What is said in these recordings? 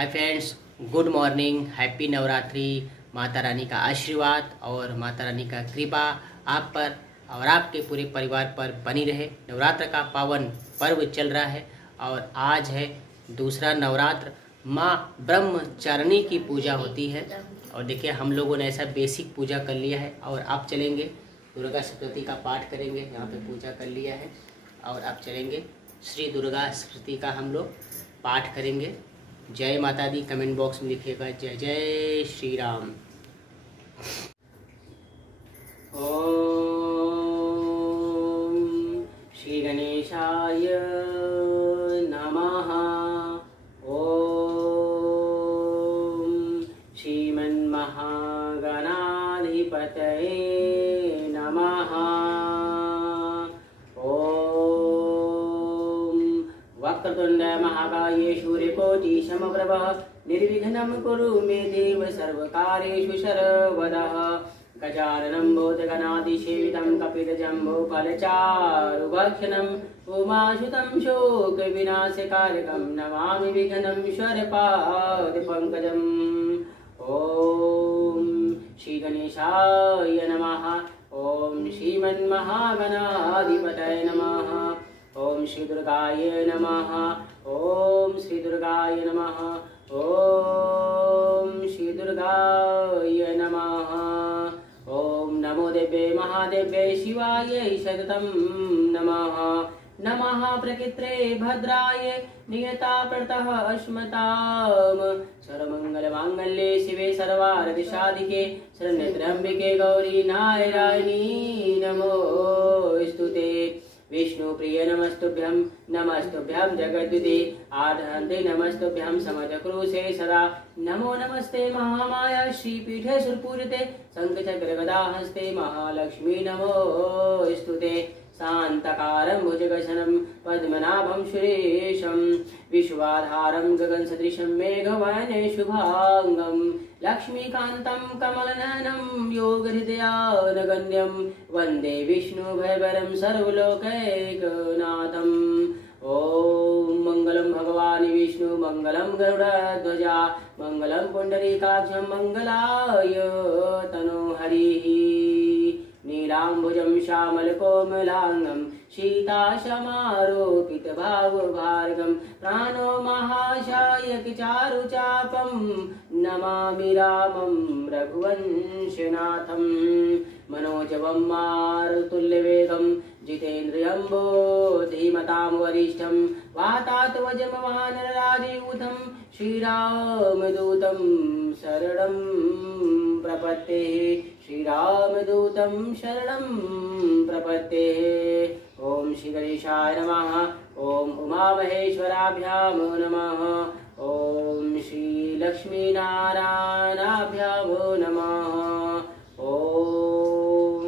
Hi friends, good morning. Happy Navratri. Mata Rani का आशीर्वाद और माता रानी का कृपा आप पर और आपके पूरे परिवार पर बनी रहे। नवरात्र का पावन पर्व चल रहा है और आज है दूसरा नवरात्र। माँ ब्रह्मचारिणी की पूजा होती है और देखिए हम लोगों ने ऐसा बेसिक पूजा कर लिया है और आप चलेंगे दुर्गा सप्तशती का पाठ करेंगे। यहाँ पे पूजा कर लिया है और आप चलेंगे श्री दुर्गा सप्तशती का हम लोग पाठ करेंगे। जय माता दी कमेंट बॉक्स में लिखिएगा जय जय श्री राम। ओम श्री गणेशाय नमः। ओम श्रीमन्महागणाधिपतये नमः। वक्रतुंड महाकाय सूर्यकोटि समप्रभ निर्विघ्नं कुरु मे देव सर्वकार्येषु सर्वदा। गजाननं भूतगणाधिसेवितं कपितजम्बूफलचारुभक्षणं उमासुतं शोकविनाशकारकं नमामि विघ्नेश्वरपादपङ्कजम्। ॐ श्रीगणेशाय नमः। ॐ श्रीमन्महागणाधिपतये नमः। ओम श्री दुर्गाय नमः। ओम श्री दुर्गाय नमः। ओम श्री दुर्गाय नमः। ओम नमो देव्ये महादेव्ये शिवाय सततं नमः। नमः प्रकृत्रे भद्राय नियताप्रतः अस्मताम। सर्वमङ्गलमाङ्गल्ये शिवे सर्वार्थसाधिके शरण्ये त्र्यम्बके गौरी नारायणी नमोस्तुते। विष्णु प्रिय नमस्तुभ्यं नमस्तुभ्यं जगद्दुते आर्हन्ते नमस्तुभ्यं समजक्रूसे सदा। नमो नमस्ते महामाया श्रीपीठे सुरपूजिते शङ्खचक्रगदाहस्ते महालक्ष्मी नमोस्तुते। शान्तकारं भुजगशनं पद्मनाभं सुरेशं विश्वाधारं गगनसदृशं मेघवर्णे शुभांगं लक्ष्मीकान्तं कमलनयनं योगहृदयानगण्यं वन्दे विष्णुभयवरं सर्वलोकैकनाथम्। ॐ मङ्गलं भगवान् विष्णु मङ्गलं गरुडध्वजा मङ्गलं पुण्डरीकाक्षं मङ्गलाय तनोहरिः। नीलाम्बुजं श्यामलकोमलाङ्गं सीताशमारोपितभावभार्गं प्राणो महाशायकचारुचापं नमामि रामं रघुवंशनाथं। मनोजवं मारुतुल्यवेगं जितेन्द्रियं बुद्धिमतां वरिष्ठं वातात्मजमवानरराजयूथं श्रीरामदूतं शरणं प्रपत्ते। श्रीरामदूतं शरणं प्रपत्ते। ओम श्री गणेशाय नमः। ओम उमामहेश्वराभ्यां नमः। ओम श्री लक्ष्मीनारायणाभ्यां नमः। ओम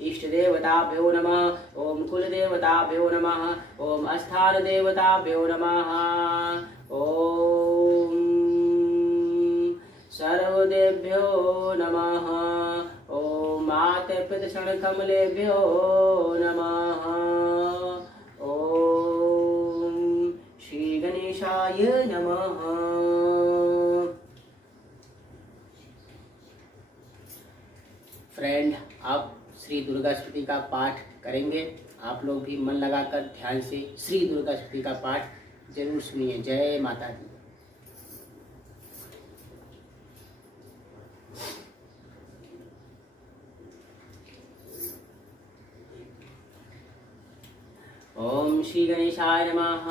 इष्टदेवताभ्यो नमः। ओम कुलदेवताभ्यो नमः। ओम स्थानदेवताभ्यो नमः। ओम सर्वदेभ्यो नमः। ओम मातपितृषणकमलेभ्यो नमः। ओम श्री गणेशाय नमः। फ्रेंड, आप श्री दुर्गा सप्तशती का पाठ करेंगे। आप लोग भी मन लगाकर ध्यान से श्री दुर्गा सप्तशती का पाठ जरूर सुनिए। जय माता दी। ओम श्री गणेशाय नमः।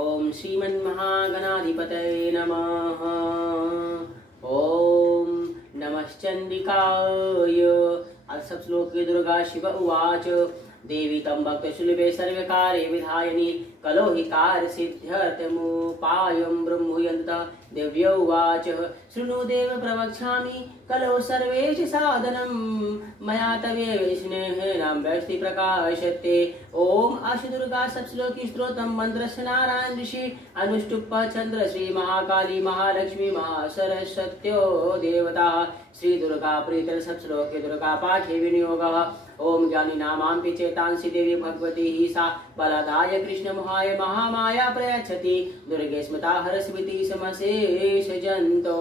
ओम श्रीमन्महागणाधिपतये नमः। ओम नमश्चंडिकाय। आज सब श्लोक दुर्गा शिव उवाच देवी तं भक्तशुलभे सर्वकार्ये विधायिनी कलो हि कार्यसिद्ध्यर्थमुपायं ब्रह्मयन्तः। देव्यो उवाच शृणु देव प्रवक्ष्यामि कलो सर्वेश साधनं मया तवेव स्नेहेन व्यस्ति प्रकाशते। ओम अष्टदुर्गा सप्तश्लोकी स्तोत्रम मंत्रस्य नारायण ऋषि अनुष्टुप चंद्र श्री महाकाली महालक्ष्मी महासरस्वत्यो देवता श्री दुर्गा प्रीतर सप्तश्लोके दुर्गा पाठे विनियोगः। ओम ज्ञानी नामांपि चेतांसि देवी भगवती ही सा बलदाय कृष्ण मोहाय महामाया प्रयच्छति दुर्गे स्मृता हरस्मृति समशेष जंतो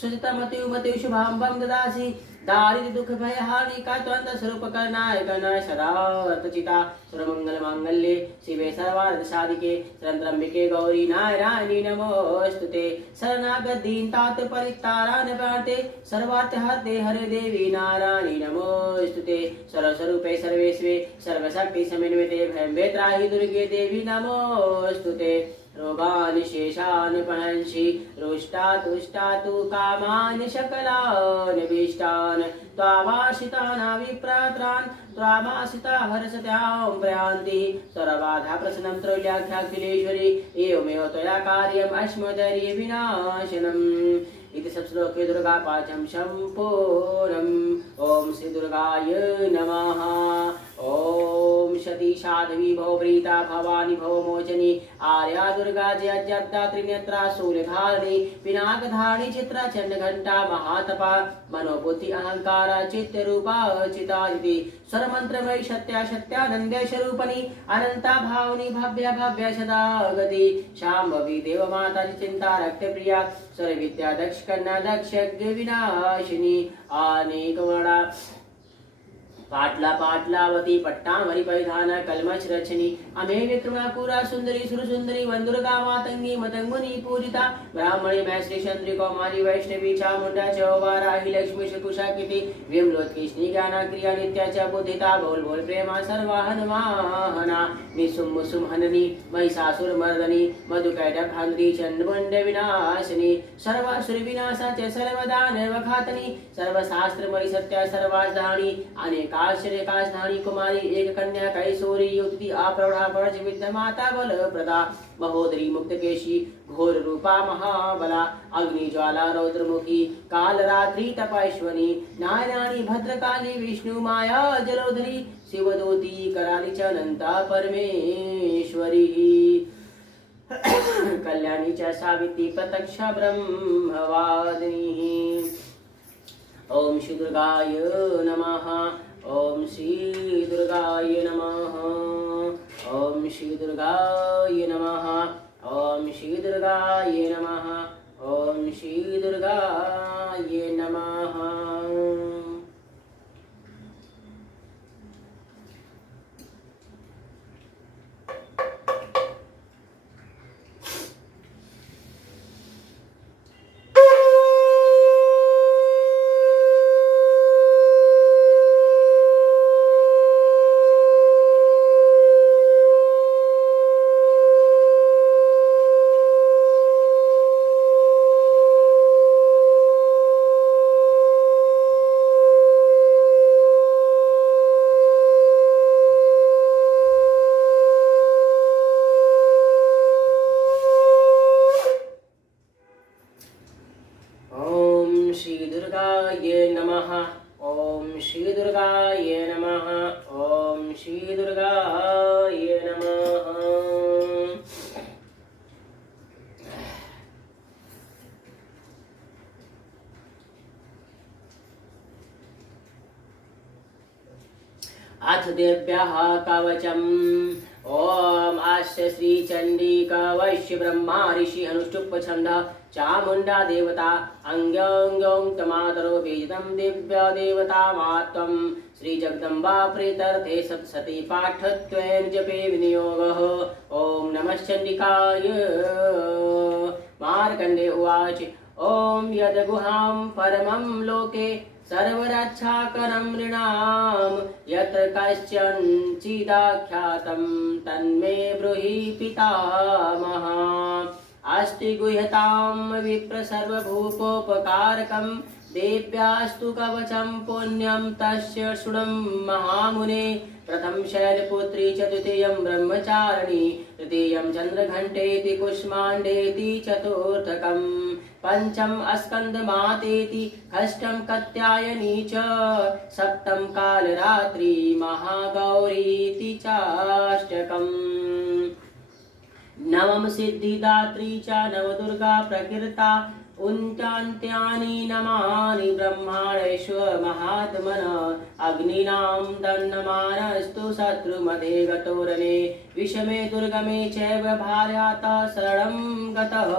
सुजतमति मति शुभां बम ददासि दारिद्र दुख भय हानि का त्वंत स्वरूप करनाय गणय सदा वर्तचिता सर्वमंगल मांगल्ये शिवे सर्वार्थ साधिके शरण्यंबिके गौरी नारायणी नमोस्तुते शरणागत दीन तात परितारान प्रार्थे सर्वार्थ हरते हरे देवी नारायणी नमोस्तुते सर्वस्वरूपे सर्वेश्वे सर्वशक्ति समन्विते भयं त्राहि दुर्गे देवी नमोस्तुते रोगान् शेषान् पहंसि रुष्टातुष्टातु कामान् सकलान् भीष्टान् त्वामाश्रितान् विप्रात्रान् त्वामाश्रिता हर्षत्यां प्रयान्ति सर्वबाधा प्रश्नं त्रैलोक्याखिलेश्वरी एवमेव त्वया कार्यम् अस्मदर्ये विनाशनम् इति सप्तश्लोके दुर्गा पाठं सम्पूर्णम्। ओम श्री दुर्गाय नमः। ओम सती साध्वी भवप्रीता भवानी भवमोचनी आर्या दुर्गा जयज्ञा त्रिनेत्रा शूलधारिणी पिनाकधारिणी चित्रा चंडघंटा महातपा मनोबुद्धि अहंकारा चित्तरूपा चितादिति सर्वमंत्रमयी सत्या सत्यानंद स्वरूपणी अनंता भावनी भव्य भव्य सदा गति शांभवी देव माता चिंता रक्त प्रिया सर्व विद्या दक्ष कन्या दक्ष विनाशिनी अनेकवर्णा पाटला पाटलावती पट्टामणि परिधान कलमच रचनी अमे विक्रमापुरा सुंदरी सुर सुंदरी वंदुर्गा मातंगी मतंगुनी पूजिता ब्राह्मणी मैश्री चंद्री कौमारी वैष्णवी चामुंडा चौबाराही लक्ष्मी शकुशा किति विमलोत कृष्णी ज्ञाना क्रिया नित्या च बुद्धिता बोल बोल प्रेमा सर्वाहन वाहना निसुम मुसुम हननी महिषासुर मर्दनी मधुकैटभ हंद्री चंडमुंड विनाशिनी सर्वासुर विनाशा च सर्वदान वखातनी सर्वशास्त्रमयी सत्या सर्वाधानी अनेक आश्चर्यकाशधानी कुमारी एक कन्या कैशोरी युक्ति अप्रौढ़ा वर्ज विद्या माता बल प्रदा महोदरी मुक्तकेशी घोर रूपा महाबला अग्नि ज्वाला रौद्रमुखी काल रात्रि तपैश्वनी नारायणी भद्रकाली विष्णु माया जलोधरी शिवदूती कराली च अनंता परमेश्वरी कल्याणी च सावित्री प्रत्यक्ष ब्रह्मवादिनी। ओम श्री दुर्गाय नमः। ओम श्री दुर्गाय नमः। ओम श्री दुर्गाय नमः। ओम श्री दुर्गाय नमः। ओम श्री दुर्गाय नमः। अथ देव्याः कवचम्। ओम आस्य श्री चंडी कवश्य ब्रह्मा ऋषि अनुष्टुप छंद चामुंडा देवता अंग्यों तमातरो बीजदम दिव्य देवता मात्वं श्री जगदम्बा प्रेतर्थे सप्तशती पाठत्वेन जपे विनियोगः। ओम नमः चंडिकाय। मार्कंडे उवाच ओम यद गुहां परमं लोके सर्वरक्षाकरं नृणां यत्र कश्चन चिदाख्यातं तन्मे ब्रूहि पितामह। अस्ति गुह्यतां विप्र सर्वभूपोपकारकं देव्यास्तु कवचं पुण्यं तस्य शृणुं महामुने। प्रथम शैलपुत्री च द्वितीयं ब्रह्मचारिणी तृतीयं चंद्रघंटेति कुष्मांडेति चतुर्थकं पंचम स्कंदमातेति षष्ठं कात्यायनी च सप्तम कालरात्रि महागौरीति चाष्टकम् नवम सिद्धिदात्री च नवदुर्गा प्रकीर्ता उञ्चान्त्यानि नमानि ब्रह्माणेश्व महात्मन अग्नीनां दन्नमानस्तु शत्रुमध्ये गतोरणे विषमे दुर्गमे चैव भार्यातः शरणं गतः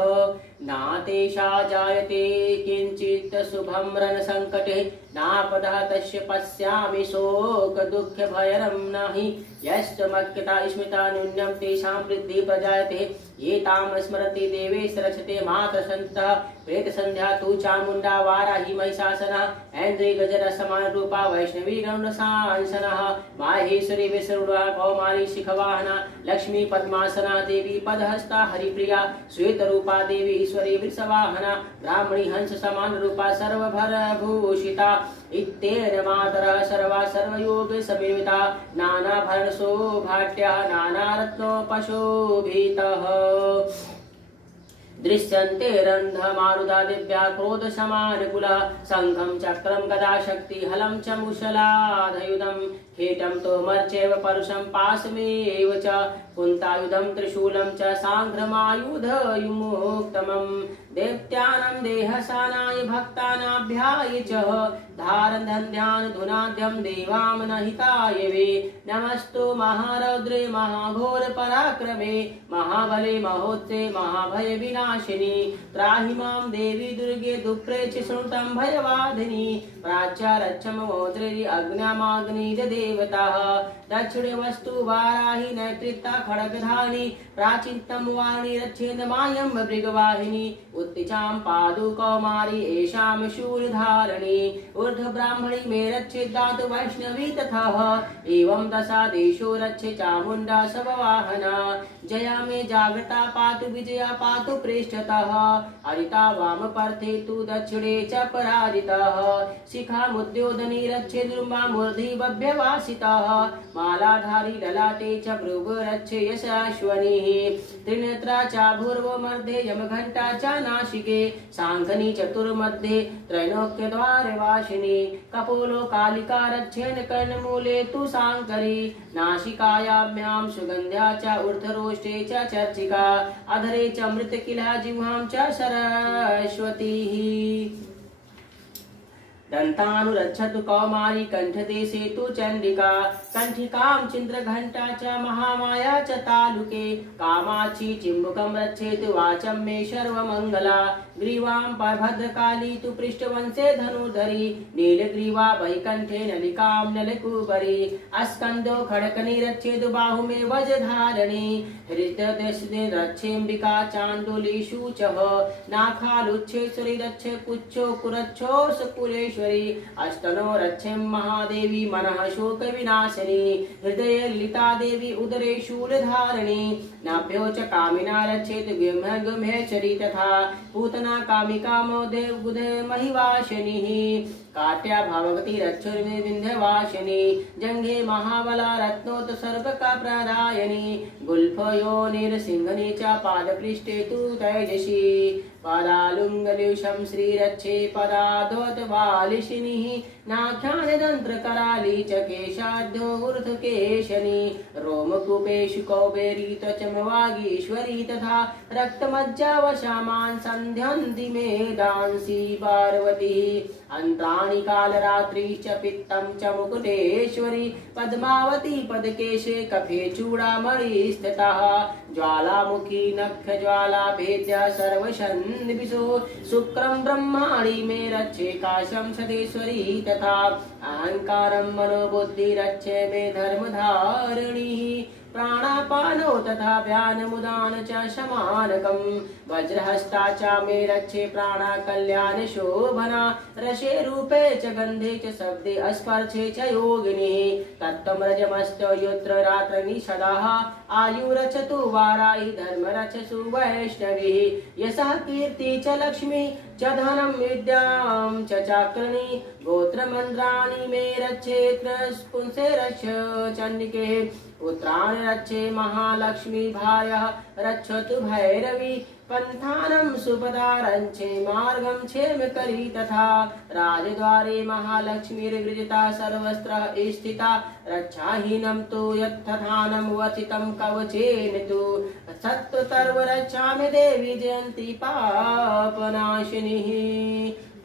नातेषा जायते किञ्चित् शुभं रणसङ्कटे नापदः तस्य पश्यामि शोकदुःखभयं नहि यश्च स्मृता न्यूनं तेषां वृद्धिः प्रजायते ये तां स्मरति देवेश रक्षते मातृसन्तः प्रेतसन्ध्या तु चामुण्डा वाराही महिषासनः ऐन्द्री गजर समानरूपा वैष्णवी गरुडसांसनः माहेश्वरी विसरूढा कौमारी शिखवाहना लक्ष्मी पद्मासना देवी पदहस्ता हरिप्रिया श्वेतरूपा देवी ईश्वरी वृषवाहना ब्राह्मणी हंस समान सर्वभरभूषिता इत्येन मातरः सर्वा सर्वयोग समेविता नानाभरण शोभाट्यः नानारत्नोपशोभितः दृश्यन्ते रन्ध्रमारुदा दिव्या क्रोधसमानकुला शङ्खं चक्रं गदा शक्तिहलं च मुशलाधयुधं खेटं तोमर्चैव परुषं पाशमेव च कुन्तायुधं त्रिशूलं च साङ्घ्रमायुधयुमुक्तमं दैत्यानां देहसानाय भक्तानाभ्याय च धारन्ध्यानधुनाद्यं देवां नहिताय वे नमस्तु महारौद्रे महाघोर पराक्रमे महाबले महोत्से महाभय विनाशिनी त्राहि मां देवी दुर्गे दुःखे च श्रुतं भयवादिनी प्राच्या रक्षमोद्रे अग्न्यामाग्निज देवताः दक्षिणे वस्तु वाराहि नैतृता खड्गधानी प्राचीनतम वाणी रच्छेदमायं मृगवाहिनी उत्तिचां पादुकौमारी एषां शूलधारिणी ऊर्ध्व ब्राह्मणी मे रच्छेदातु वैष्णवी तथा एवं दशा देशो रक्षे चामुण्डा शववाहना जया मे जागृता पातु विजया पातु पृष्ठतः हरिता वामपार्थे तु दक्षिणे च पराजितः शिखामुद्योधनी रक्षे दुर्मा मूर्धि बभ्यवासितः मालाधारी ललाटे च भृगु रक्षे यशाश्वनी त्रिनेत्रा च भूर्वो मध्ये यमघण्टा च नासिके शाङ्खनी चतुर्मध्ये त्रैलोक्यद्वारे वासिनी कपोलो कालिका रक्षेण कर्णमूले तु शाङ्करी नासिकायाभ्यां सुगन्ध्या च ऊर्ध्वरोष्टे च चर्चिका अधरे च मृतकिला जिह्वां च सरस्वतीः दन्तानुरक्षतु कौमारी कंठदेशे तु चंडिका कंठिकां चिन्द्रघण्टा च महामाया च तालुके कामाक्षी चिम्बुकं रक्षेतु वाचं मे सर्वमङ्गला ग्रीवां भद्रकाली तु पृष्ठवंशे धनुर्धरी नीलग्रीवा वैकण्ठे नलिकां नलकूबरी अस्कन्दो खड्गनी रक्षेतु बाहु मे वज्रधारिणी हृदयदेशे रक्षेऽम्बिका चाण्डुलीषु च नाखालुच्छेश्वरी रक्षे पुच्छो कुरच्छो सकुलेश्वरी अष्टनो रक्षें महादेवी मनः शोक विनाशिनी हृदये ललिता देवी उदरे शूलधारिणी नाभ्यो च कामिना रक्षेत गुम्हेश्वरी तथा पूतना कामिका मोदेव गुदे महिवासिनी काट्या भावगती रक्षुर्मे विन्ध्यवासिनी जंघे महाबला रत्नोत सर्वका प्रदायिनी गुल्फयोनिर्सिंहनी च पादपृष्ठे तु तैजसी पादालुङ्गल्युषं श्रीरक्षे पदाधोतवालिशिनी नाख्यानदन्त्रकराली च केशाद्यो ऊर्ध्वकेशनी रोमकूपेषु कौबेरी त्वचमवागीश्वरी तथा रक्तमज्जावशामान् सन्ध्यन्ति मेदांसी पार्वती अन्त्राणि कालरात्रि च पित्तं च मुकुटेश्वरी पद्मावती पदकेशे कफे चूड़ामणि स्थितः ज्वालामुखी नखज्वाला भेद्य सर्वसन्निभिषो शुक्रं ब्रह्माणि मे रक्षे काशं सदेश्वरी तथा अहंकारं मनोबुद्धि रक्षे मे धर्मधारिणी प्राणापानो तथा व्यानमुदान च शमानकं वज्रहस्ता च मे रक्षे प्राणा कल्याण शोभना रसे रूपे च गन्धे च शब्दे स्पर्शे च योगिनी तत्त्वं रजमस्त यत्र रात्रिनि सदाः आयुरचतु वाराहि धर्मरक्षसु वैष्णवी यशः कीर्ति च लक्ष्मी च धनं विद्यां च चाकृणी गोत्रमन्त्राणि मे रक्षेत्र पुंसे रक्ष चण्डिके पुत्रान् रक्षे महालक्ष्मी भार्यः रक्षतु भैरवी पंथानं सुपदारञ्चे मार्गं क्षेमकरी तथा राजद्वारे महालक्ष्मीर्विजिता सर्वस्त्र स्थिता रक्षाहीनं तु यत्थानं वचितं कवचेन तु सत्तर्वरक्षामि देवी जयन्ती पापनाशिनीः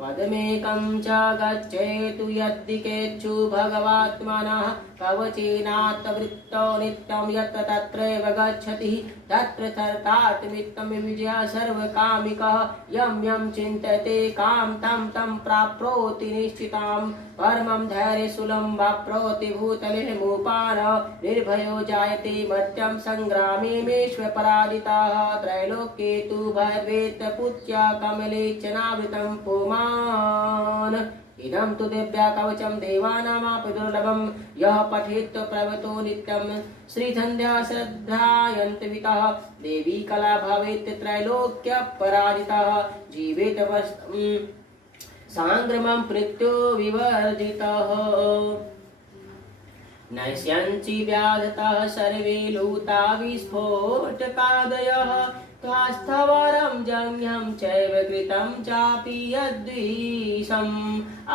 पदमेकं च गच्छेतु यद्दिकेच्छु भगवात्मनः कवचेनात्तवृत्तो नित्यं यत्र तत्रैव गच्छति तत्र तर्तात्मित्तं विजय सर्वकामिकः यं यं चिन्तयते काम तं तं प्राप्नोति निश्चितां परमं धैर्यशूलं वाप्नोति भूतले मूपान् निर्भयो जायते मत्यं संग्रामे मेष्वपराजिताः त्रैलोक्ये तु भवेत् पुत्या कमले च नावृतं पुमान् इदं तु दिव्या कवचं देवानामापि दुर्लभं यः पठेत् प्रवतो नित्यं श्रीसन्ध्या श्रद्धायन्तवितः देवी कला भवेत् त्रैलोक्य पराजितः जीवेत सांग्रमं मृत्यो विवर्जितः नश्यन्ति व्याधतः सर्वे लूता विस्फोटकादयः स्वास्थवरं जंघ्यं चैव कृतं चापि यद्विषम्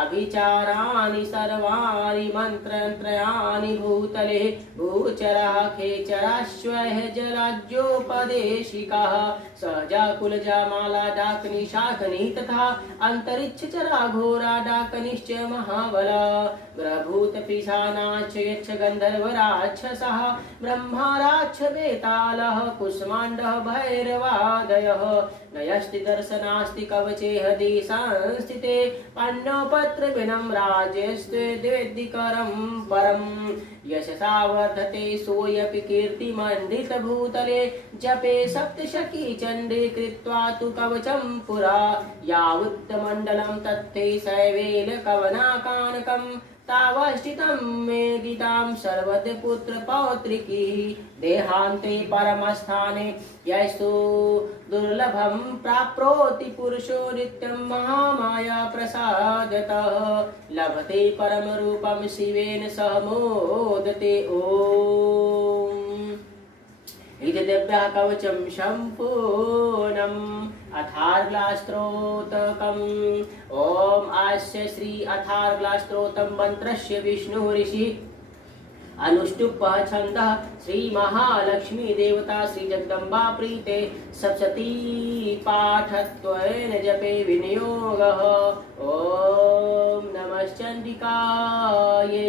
अभिचाराणि सर्वाणि मन्त्रत्रयाणि भूतले भूचरः खेचराश्वः जलाज्योपदेशिकाः सहजा कुलजा माला डाकनी शाकनी तथा अन्तरिक्षचरा घोरा डाकनिश्च महाबला ग्रहभूत पिशानाच यक्ष गन्धर्वराक्षसः ब्रह्माराक्ष वेतालः कुष्माण्डः भैरवादयः नयस्ति दर्शनास्ति कवचे हदि संस्थिते पाण्डवपत्र विनं राज्यस्ते द्वेदिकरं परं यशसा वर्धते सोऽयपि कीर्तिमण्डित भूतले जपे सप्तशकी चण्डे कृत्वा तु कवचं पुरा यावत्तमण्डलं तत्ते सैवेल कवनाकानकम् तावस्थितं मे गीतां सर्वत्र पुत्र पौत्रिकी देहान्ते परमस्थाने यस्तु दुर्लभं प्राप्नोति पुरुषो नित्यं महामाया प्रसादतः लभते परमरूपं शिवेन सह मोदते ॐ इति दिव्यः कवचं सम्पूर्णम् अथार्गलास्त्रोतकम् ॐ अस्य श्री अथार्गलास्त्रोतं मन्त्रस्य विष्णु ऋषि अनुष्टुप छन्दः श्री महालक्ष्मी देवता श्री जगदम्बा प्रीते सप्तती पाठत्वेन जपे विनियोगः ॐ नमश्चण्डिकायै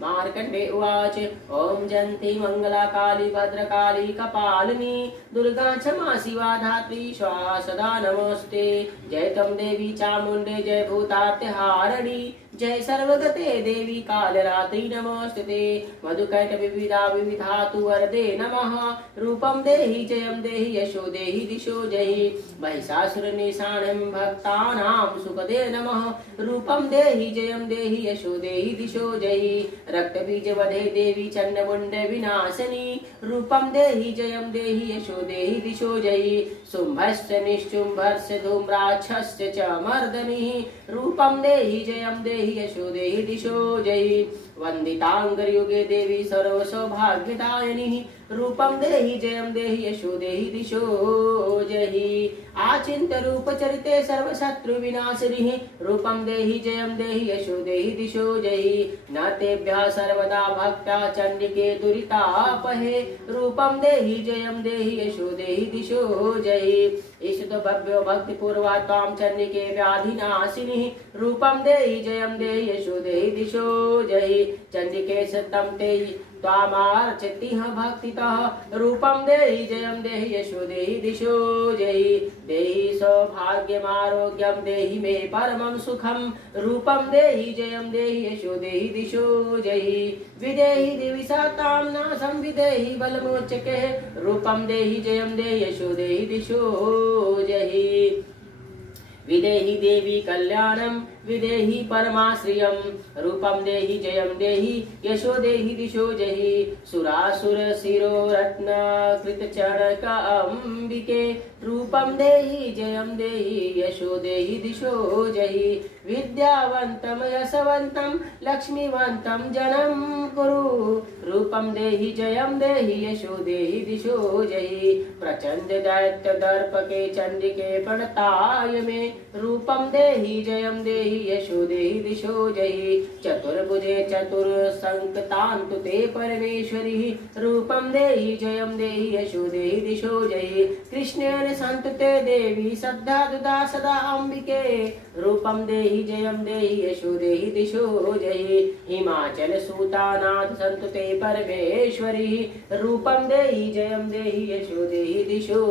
मार्कण्डे उवाच ॐ जयन्ती मंगला काली भद्रकाली कपालिनी दुर्गा क्षमा शिवा धात्री स्वाहा सदा नमस्ते जय तं देवी चामुण्डे जय भूतात्यहारिणी जय सर्वगते देवी कालरात्रि नमोस्तुते मधुकैट विविधा विविधातु वरदे नमः रूपं देहि जयं देहि यशो देहि दिशो जहि महिषासुरनिशानं भक्तानां सुखदे नमः रूपं देहि जयं देहि यशो देहि दिशो जहि रक्तबीज वधे देवी चण्डमुण्ड विनाशिनी रूपं देहि जयं देहि यशो देहि दिशो जहि शुम्भस्य निश्चुम्भस्य धूम्राक्षस्य च मर्दनिः रूपं देहि जयं देहि यशो देहि दिशो जहि वन्दितांगरयुगे देवी सर्वसौभाग्यदायिनी रूपं देहि जयं देहि यशो देहि दिशो जहि आचिन्त रूप चरिते सर्वशत्रु विनाशिनी रूपं देहि जयं देहि यशो देहि दिशो जहि न तेभ्यः सर्वदा भक्ता चण्डिके दुरितापहे रूपं देहि जयं देहि यशो देहि दिशो जहि ईशुत भव्यो भक्तिपूर्वा त्वां चण्डिके व्याधिनाशिनी रूपं देहि जयं देहि यशो देहि दिशो जहि चण्डिके सतं ते त्वामार्चतिः भक्तितः रूपं देहि जयं देहि यशो देहि दिशो जहि देहि सौभाग्यमारोग्यं देहि मे परमं सुखं रूपं देहि जयं देहि यशो देहि दिशो जहि विदेहि दिविषातां नाशं विदेहि बलमोचके रूपं देहि जयं देहि यशो देहि दिशो जहि विदेहि देवी कल्याणं विदेहि परमाश्रियं रूपं देहि जयं देहि यशो देहि दिशो जहि सुरासुर शिरो रत्न कृतचरणक अंबिके रूपं देहि जयं देहि यशो देहि दिशो जहि विद्यावन्तं यशवन्तं लक्ष्मीवन्तं जनं कुरु रूपं देहि जयं देहि यशो देहि दिशो जहि प्रचण्ड दैत्य दर्पके चण्डिके प्रणताय मे रूपं देहि जयं देहि यशो देहि दिशो जहि चतुर्भुजे चतुर्संकतान्तु ते परमेश्वरी रूपं देहि जयं देहि यशो देहि दिशो जहि कृष्णेन सन्तु ते देवी सद्धा दुदा सदा अम्बिके रूपं देहि जयं देहि यशो देहि दिशो जहि हिमाचल सूतानाथ सन्तु ते परमेश्वरी रूपं देहि जयं देहि यशो देहि दिशो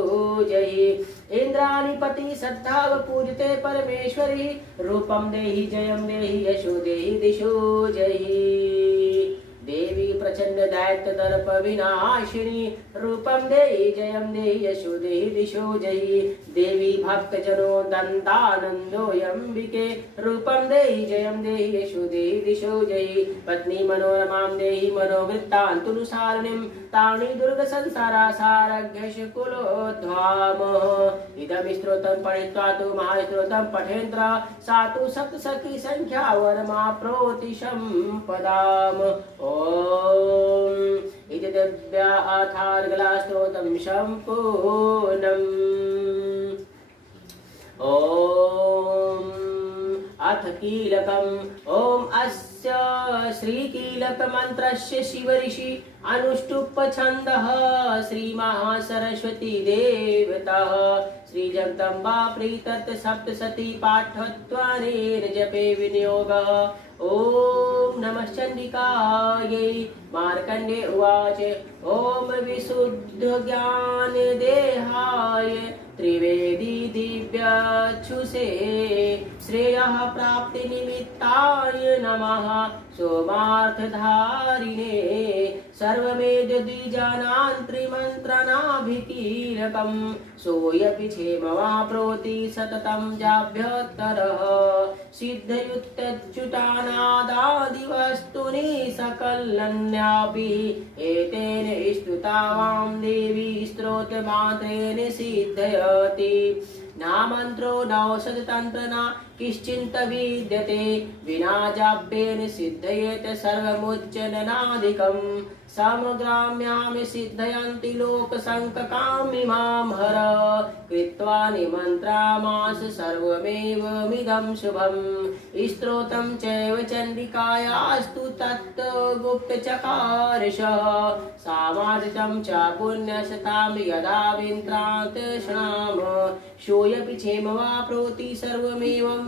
जहि इंद्राणीपति सद्धाव पूजते परमेश्वरी रूपं देहि जयं देहि यशो देहि दिशो जहि देवी प्रचंड दैत्य दर्प विनाशिनी रूपं देहि जयं देहि यशो देहि दिशो जहि देवी भक्त जनो दन्तानंदोऽम्बिके रूपं देहि जयं देहि यशो देहि दिशो जहि पत्नी मनोरमां देहि मनोवृत्तान्तनुसारिणीं तावणी दुर्ग संसारा सारग्यश कुलोद्धाम इदं स्तोत्रं पठित्वा तु महास्तोत्रं पठेन्द्र सा तु सप्तसखी संख्या वरमाप्नोति सम्पदाम् ओम इति दिव्यार्थार्गलास्तोत्रं सम्पूर्णम् ओम अथ कीलकम् ओम अस्य श्रीकीलकमन्त्रस्य शिवऋषि अनुष्टुप् छन्दः श्रीमहासरस्वती देवतः श्रीजगदम्बा प्रीतत् सप्तशती पाठत्वानेन जपे विनियोगः ओम नमः चंडिकायै मार्कंडे उवाच ओम विशुद्ध ज्ञान देहाय त्रिवेदी दिव्याच्छुषे श्रेयः प्राप्ति निमित्ताय नमः सोमार्थधारिणे सर्वमेध द्विजानान्त्रिमन्त्रणाभिकीलकं सोऽयपि क्षेममाप्नोति सततं जाभ्यतरः सिद्धयुक्तच्युतानादादिवस्तूनि सकलन्यापि एतेन स्तुतावां देवी स्तोत्रमात्रेण सिद्धयति नामन्त्रो नौषधतन्त्र न किश्चिन्त विद्यते विना जाप्येन सिद्धयेत सर्वमुच्चननाधिकम् समग्राम्यां सिद्धयन्ति लोकसङ्ककामिमां हर कृत्वा निमन्त्रामास सर्वमेवमिदं शुभम् स्तोत्रं चैव चण्डिकायास्तु तत् गुप्तचकारशः सामाजितं च पुण्यशतां यदा विन्त्रान्तष्णाम सोऽयपि क्षेममाप्नोति सर्वमेवं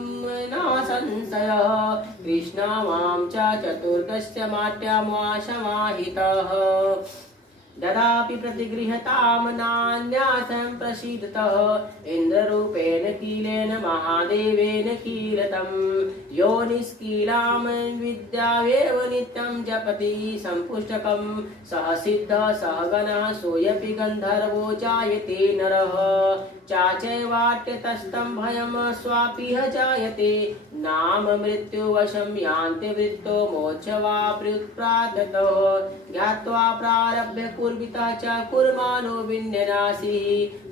न संशयः कृष्णामां च चतुर्दश्य माट्यां वा समाहितः ददापि प्रतिगृहतां नान्यासं प्रसीदतः इन्द्ररूपेण कीलेन महादेवेन कीलतं यो निष्कीलां विद्यावेव नित्यं जपति सम्पुष्टकं सः सिद्धः सः गणः सोऽयपि गन्धर्वो जायते नरः चाचैवाट्यतस्तं भयं स्वापिह जायते नाम मृत्युवशं यान्ति वृत्तो मोक्षवाप्युत्प्राततो ज्ञात्वा प्रारभ्य कुर्विता च कुर्मानो विन्यनासि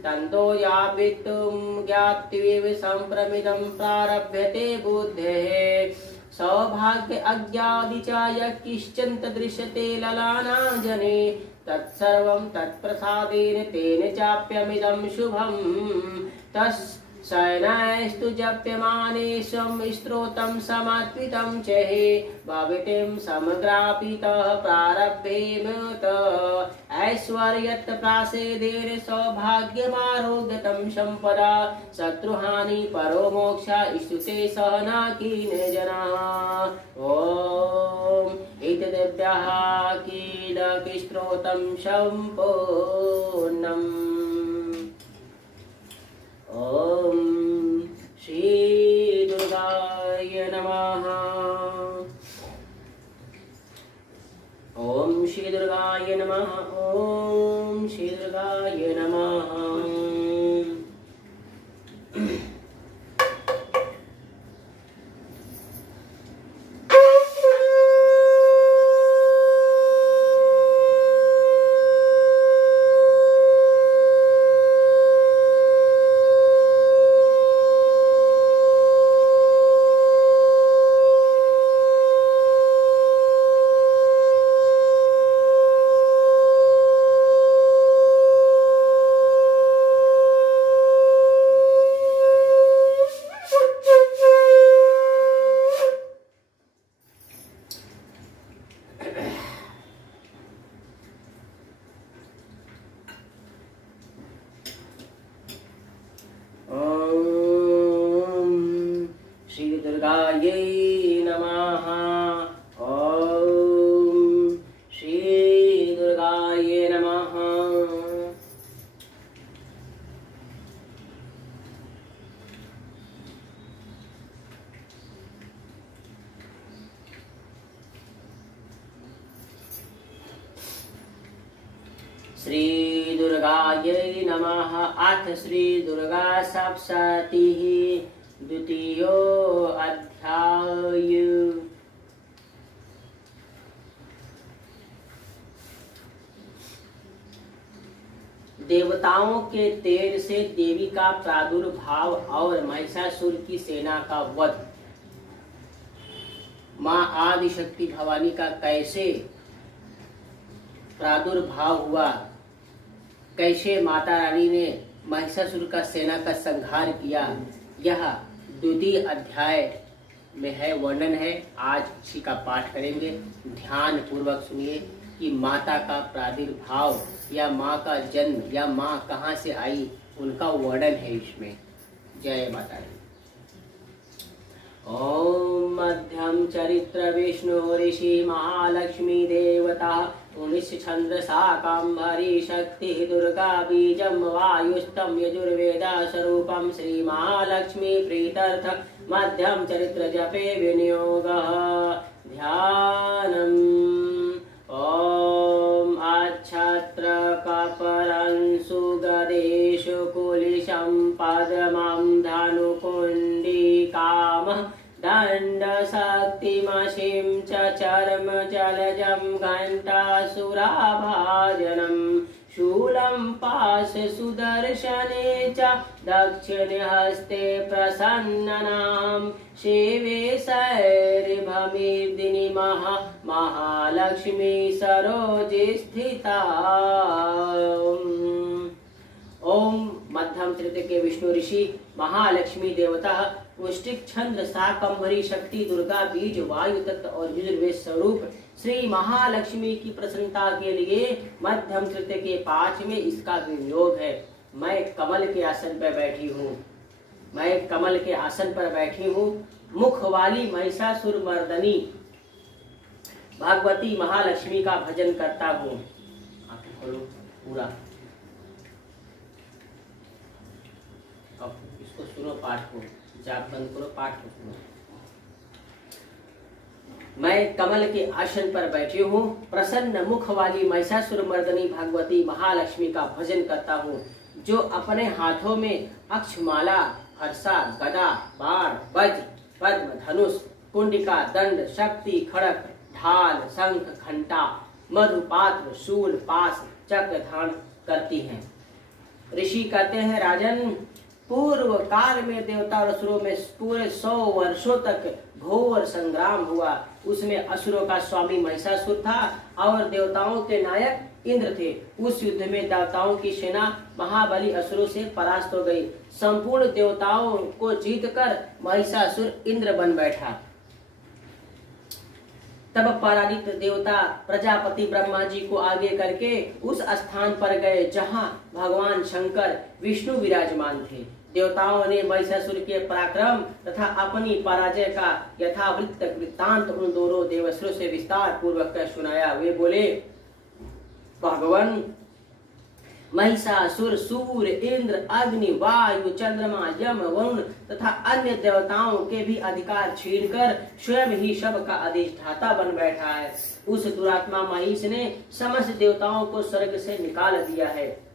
तन्तो यावित्तुं ज्ञात्वेव सम्प्रमिदं प्रारभ्यते बुद्धेः सौभाग्य अज्ञादि च यः किश्चित् दृश्यते ललानाजने तत्सर्वं तत्प्रसादेन तेन चाप्यमिदं शुभं शयनैस्तु जप्यमाने स्वं स्तोत्रं समर्पितं च हे भवितिं समग्रापितः प्रारब्धेमत ऐश्वर्यत् प्रासेदेन सौभाग्यमारोग्यतं सम्पदा शत्रुहानि परो मोक्ष स्तुते सहना कीन जनाः ॐ एतद्भ्यः कीलकस्तोत्रं सम्पूर्णम् ओम श्री दुर्गाय नमः ओम श्री दुर्गाय नमः ओम श्री दुर्गाय नमः दुर्गायै नमः। अथ श्री दुर्गा सप्तशतीः द्वितीयो अध्याय। देवताओं के तेज से देवी का प्रादुर्भाव और महिषासुर की सेना का वध। माँ आदिशक्ति भवानी का कैसे प्रादुर्भाव हुआ, कैसे माता रानी ने महिषासुर का सेना का संहार किया, यह द्वितीय अध्याय में है, वर्णन है। आज इसी का पाठ करेंगे। ध्यान पूर्वक सुनिए कि माता का प्रादुर्भाव या माँ का जन्म या माँ कहाँ से आई, उनका वर्णन है इसमें। जय माता दी। ओम मध्यम चरित्र विष्णु ऋषि महालक्ष्मी देवता उनिश छंद शाकांभरी शक्ति दुर्गा बीजम वायुस्तम यजुर्वेदा स्वरूपम श्री महालक्ष्मी प्रीत्यर्थ मध्यम चरित्र जपे विनियोग। ध्यानम। ओम अच्छत्र कपरंसु गदेशु कुलिशं पद्मं धनुकुण्डिकाम दंड शक्तिमशिं च चर्म जलजं घंटासुराभाजनं शूलं पाश सुदर्शने च दक्षिणे हस्ते प्रसन्ननां शिवे शैर्भमिदिनि महालक्ष्मी सरोजे स्थिता। ओम मध्यम चरित्र के विष्णु ऋषि महालक्ष्मी देवता पुष्टिक छंद शाकंभरी शक्ति दुर्गा बीज वायु तत्व और यजुर्वेद स्वरूप श्री महालक्ष्मी की प्रसन्नता के लिए मध्यम चरित्र के 5 में इसका विनियोग है। मैं कमल के आसन पर बैठी हूँ, मैं कमल के आसन पर बैठी हूँ। मुख वाली महिषासुर मर्दनी भगवती महालक्ष्मी का भजन करता हूँ। आंखें खोलो पूरा, अब इसको सुनो, पाठ को जाप बंद करो, पाठ को सुनो। मैं कमल के आसन पर बैठी हूँ, प्रसन्न मुख वाली महिषासुर मर्दनी भगवती महालक्ष्मी का भजन करता हूँ, जो अपने हाथों में अक्षमाला, फरसा, गदा, बाण, वज्र, पद्म, धनुष, कुंडिका, दंड, शक्ति, खड़क, ढाल, शंख, घंटा, मधुपात्र, शूल, पास, चक्र धारण करती हैं। ऋषि कहते हैं, राजन, पूर्व काल में देवता और असुरों में पूरे 100 वर्षों तक घोर संग्राम हुआ। उसमें असुरों का स्वामी महिषासुर था और देवताओं के नायक इंद्र थे। उस युद्ध में देवताओं की सेना महाबली असुरों से परास्त हो गई। संपूर्ण देवताओं को जीतकर महिषासुर इंद्र बन बैठा। तब पराजित देवता प्रजापति ब्रह्मा जी को आगे करके उस स्थान पर गए जहां भगवान शंकर विष्णु विराजमान थे। देवताओं ने महिषासुर के पराक्रम तथा अपनी पराजय का यथावृत्त वृत्तांत उन दोनों देवसुरों से विस्तार पूर्वक सुनाया। वे बोले, भगवान, महिषासुर सूर्य, इंद्र, अग्नि, वायु, चंद्रमा, यम, वरुण तथा अन्य देवताओं के भी अधिकार छीनकर स्वयं ही सब का अधिष्ठाता बन बैठा है। उस दुरात्मा महिष ने समस्त देवताओं को स्वर्ग से निकाल दिया है।